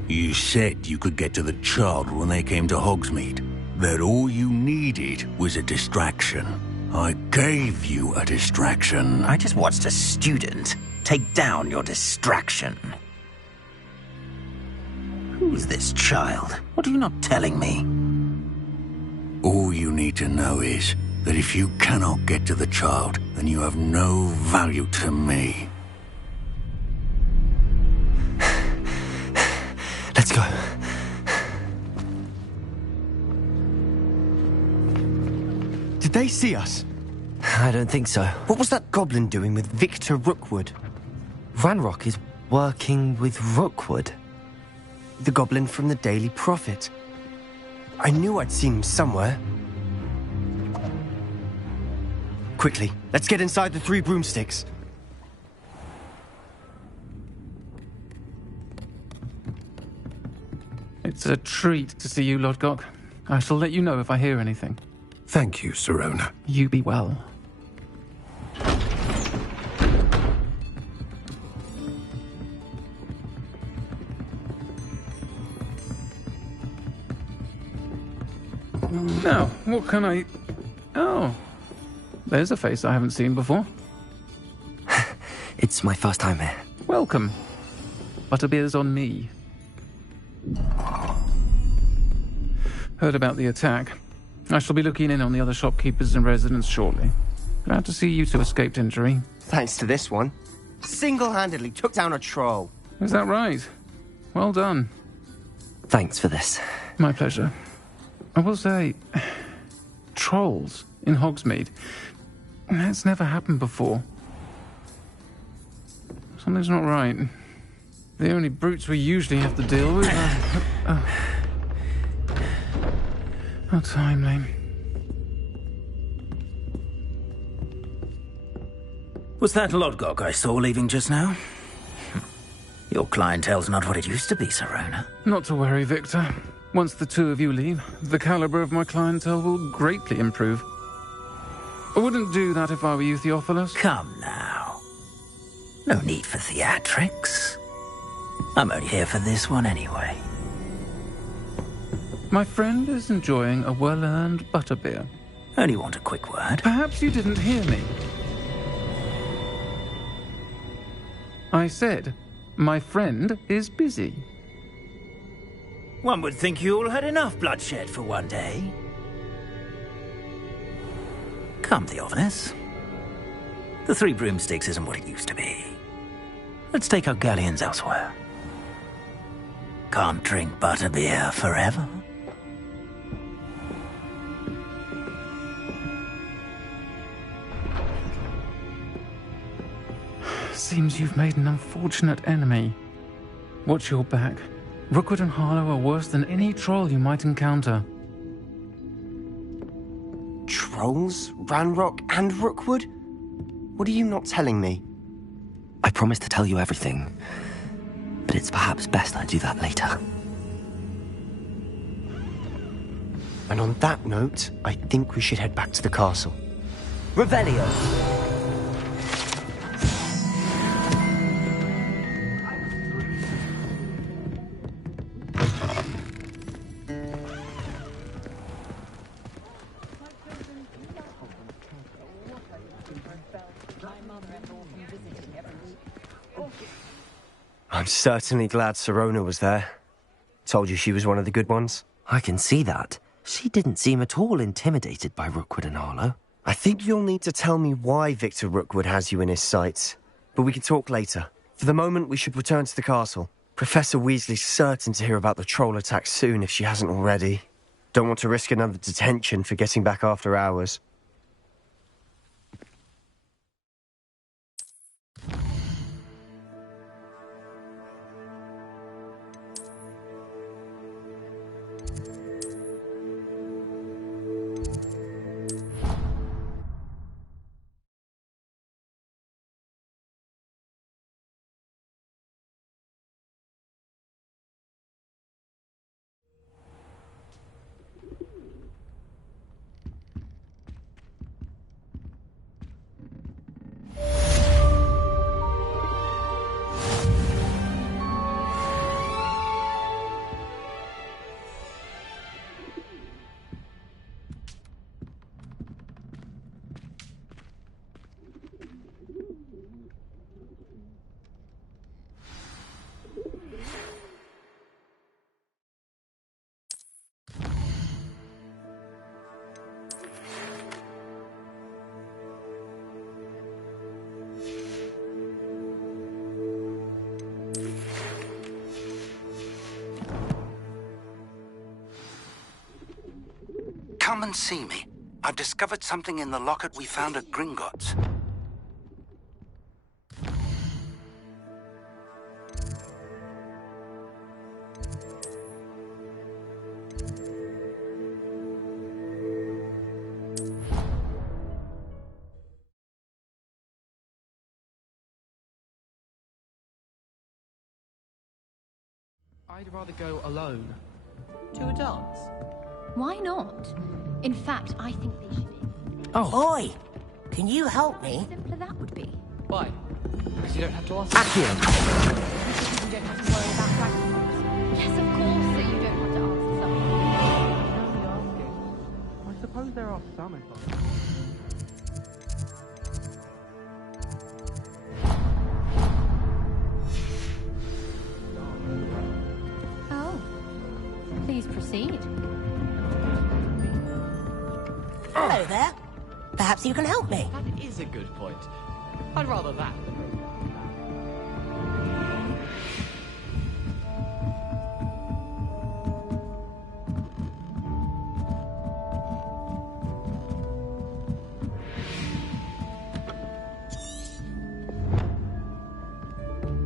You said you could get to the child when they came to Hogsmeade. That all you needed was a distraction. I gave you a distraction. I just watched a student take down your distraction. Who's this child? What are you not telling me? All you need to know is that if you cannot get to the child, then you have no value to me. Let's go. Did they see us? I don't think so. What was that goblin doing with Victor Rookwood? Ranrock is working with Rookwood. The goblin from the Daily Prophet. I knew I'd seen him somewhere. Quickly, let's get inside the 3 broomsticks. It's a treat to see you, Lodgok. I shall let you know if I hear anything. Thank you, Sirona. You be well. Now, what can I... Oh, there's a face I haven't seen before. It's my first time here. Welcome. Butterbeer's on me. Heard about the attack. I shall be looking in on the other shopkeepers and residents shortly. Glad to see you two escaped injury. Thanks to this one. Single-handedly took down a troll. Is that right? Well done. Thanks for this. My pleasure. I will say, trolls in Hogsmeade. That's never happened before. Something's not right. The only brutes we usually have to deal with are... How timely. Was that Lodgok I saw leaving just now? Your clientele's not what it used to be, Sirona. Not to worry, Victor. Once the two of you leave, the caliber of my clientele will greatly improve. I wouldn't do that if I were you, Theophilus. Come now. No need for theatrics. I'm only here for this one anyway. My friend is enjoying a well-earned butterbeer. Only want a quick word. Perhaps you didn't hear me. I said, my friend is busy. One would think you all had enough bloodshed for one day. Come, Theophilus. The Three Broomsticks isn't what it used to be. Let's take our galleons elsewhere. Can't drink butterbeer forever. Seems you've made an unfortunate enemy. Watch your back. Rookwood and Harlow are worse than any troll you might encounter. Trolls? Ranrock and Rookwood? What are you not telling me? I promise to tell you everything, but it's perhaps best I do that later. And on that note, I think we should head back to the castle. Revelio! I'm certainly glad Sirona was there. Told you she was one of the good ones. I can see that. She didn't seem at all intimidated by Rookwood and Harlow. I think you'll need to tell me why Victor Rookwood has you in his sights. But we can talk later. For the moment, we should return to the castle. Professor Weasley's certain to hear about the troll attack soon if she hasn't already. Don't want to risk another detention for getting back after hours. Come and see me. I've discovered something in the locket we found at Gringotts. I'd rather go alone. To a dance? Why not? In fact, I think they should. Oh. Oi! Can you help me? Simpler that would be. Why? Because you don't have to ask. Accio! You don't have to worry about dragon. Yes, of course, so you don't have to ask someone. I suppose there are some advice. proceed. Hello there. Perhaps you can help me. That is a good point. I'd rather that than...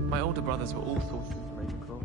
My older brothers were all sorted for Ravenclaw.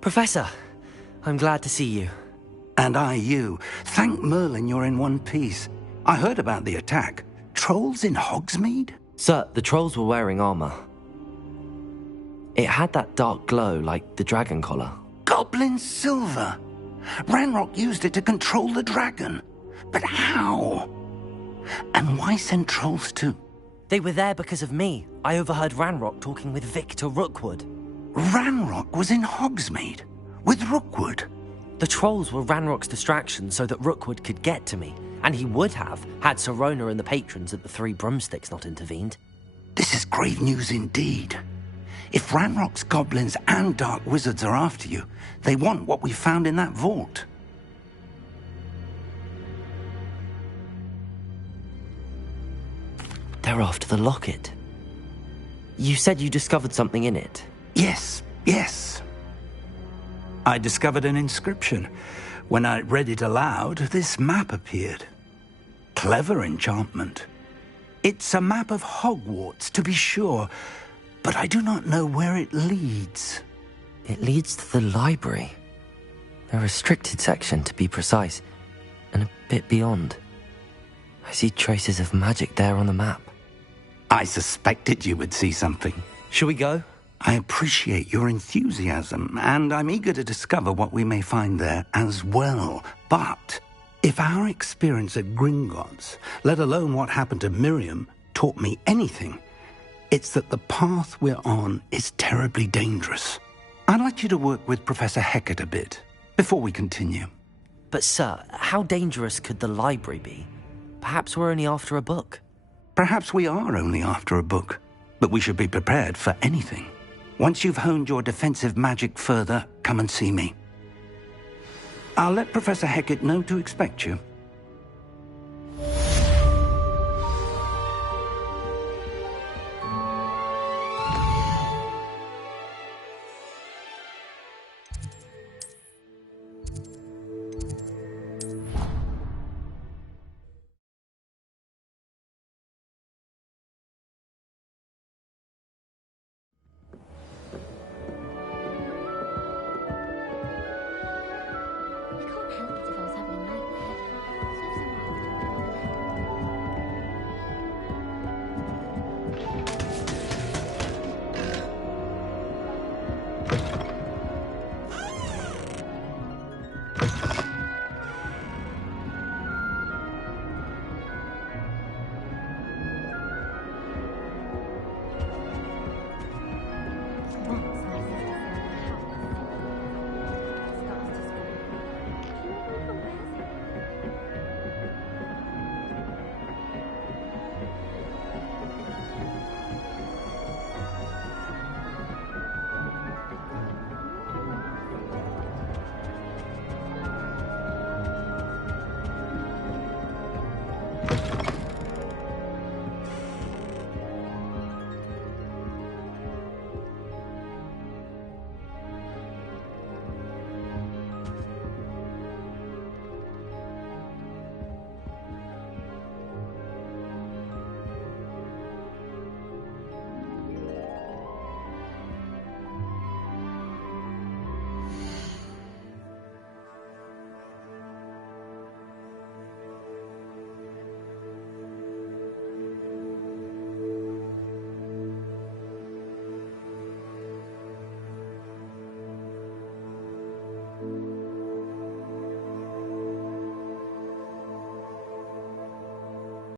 Professor, I'm glad to see you. And I you. Thank Merlin you're in one piece. I heard about the attack. Trolls in Hogsmeade? Sir, the trolls were wearing armor. It had that dark glow like the dragon collar. Goblin silver. Ranrock used it to control the dragon. But how? And why send trolls too? They were there because of me. I overheard Ranrock talking with Victor Rookwood. Ranrock was in Hogsmeade? With Rookwood? The trolls were Ranrock's distraction so that Rookwood could get to me. And he would have, had Sirona and the patrons at the Three Broomsticks not intervened. This is grave news indeed. If Ranrock's goblins and dark wizards are after you, they want what we found in that vault. They're after the locket. You said you discovered something in it. Yes. I discovered an inscription. When I read it aloud, this map appeared. Clever enchantment. It's a map of Hogwarts, to be sure, but I do not know where it leads. It leads to the library. A restricted section, to be precise, and a bit beyond. I see traces of magic there on the map. I suspected you would see something. Shall we go? I appreciate your enthusiasm, and I'm eager to discover what we may find there as well. But if our experience at Gringotts, let alone what happened to Miriam, taught me anything, it's that the path we're on is terribly dangerous. I'd like you to work with Professor Hecat a bit before we continue. But sir, how dangerous could the library be? Perhaps we're only after a book. Perhaps we are only after a book, but we should be prepared for anything. Once you've honed your defensive magic further, come and see me. I'll let Professor Hecat know to expect you.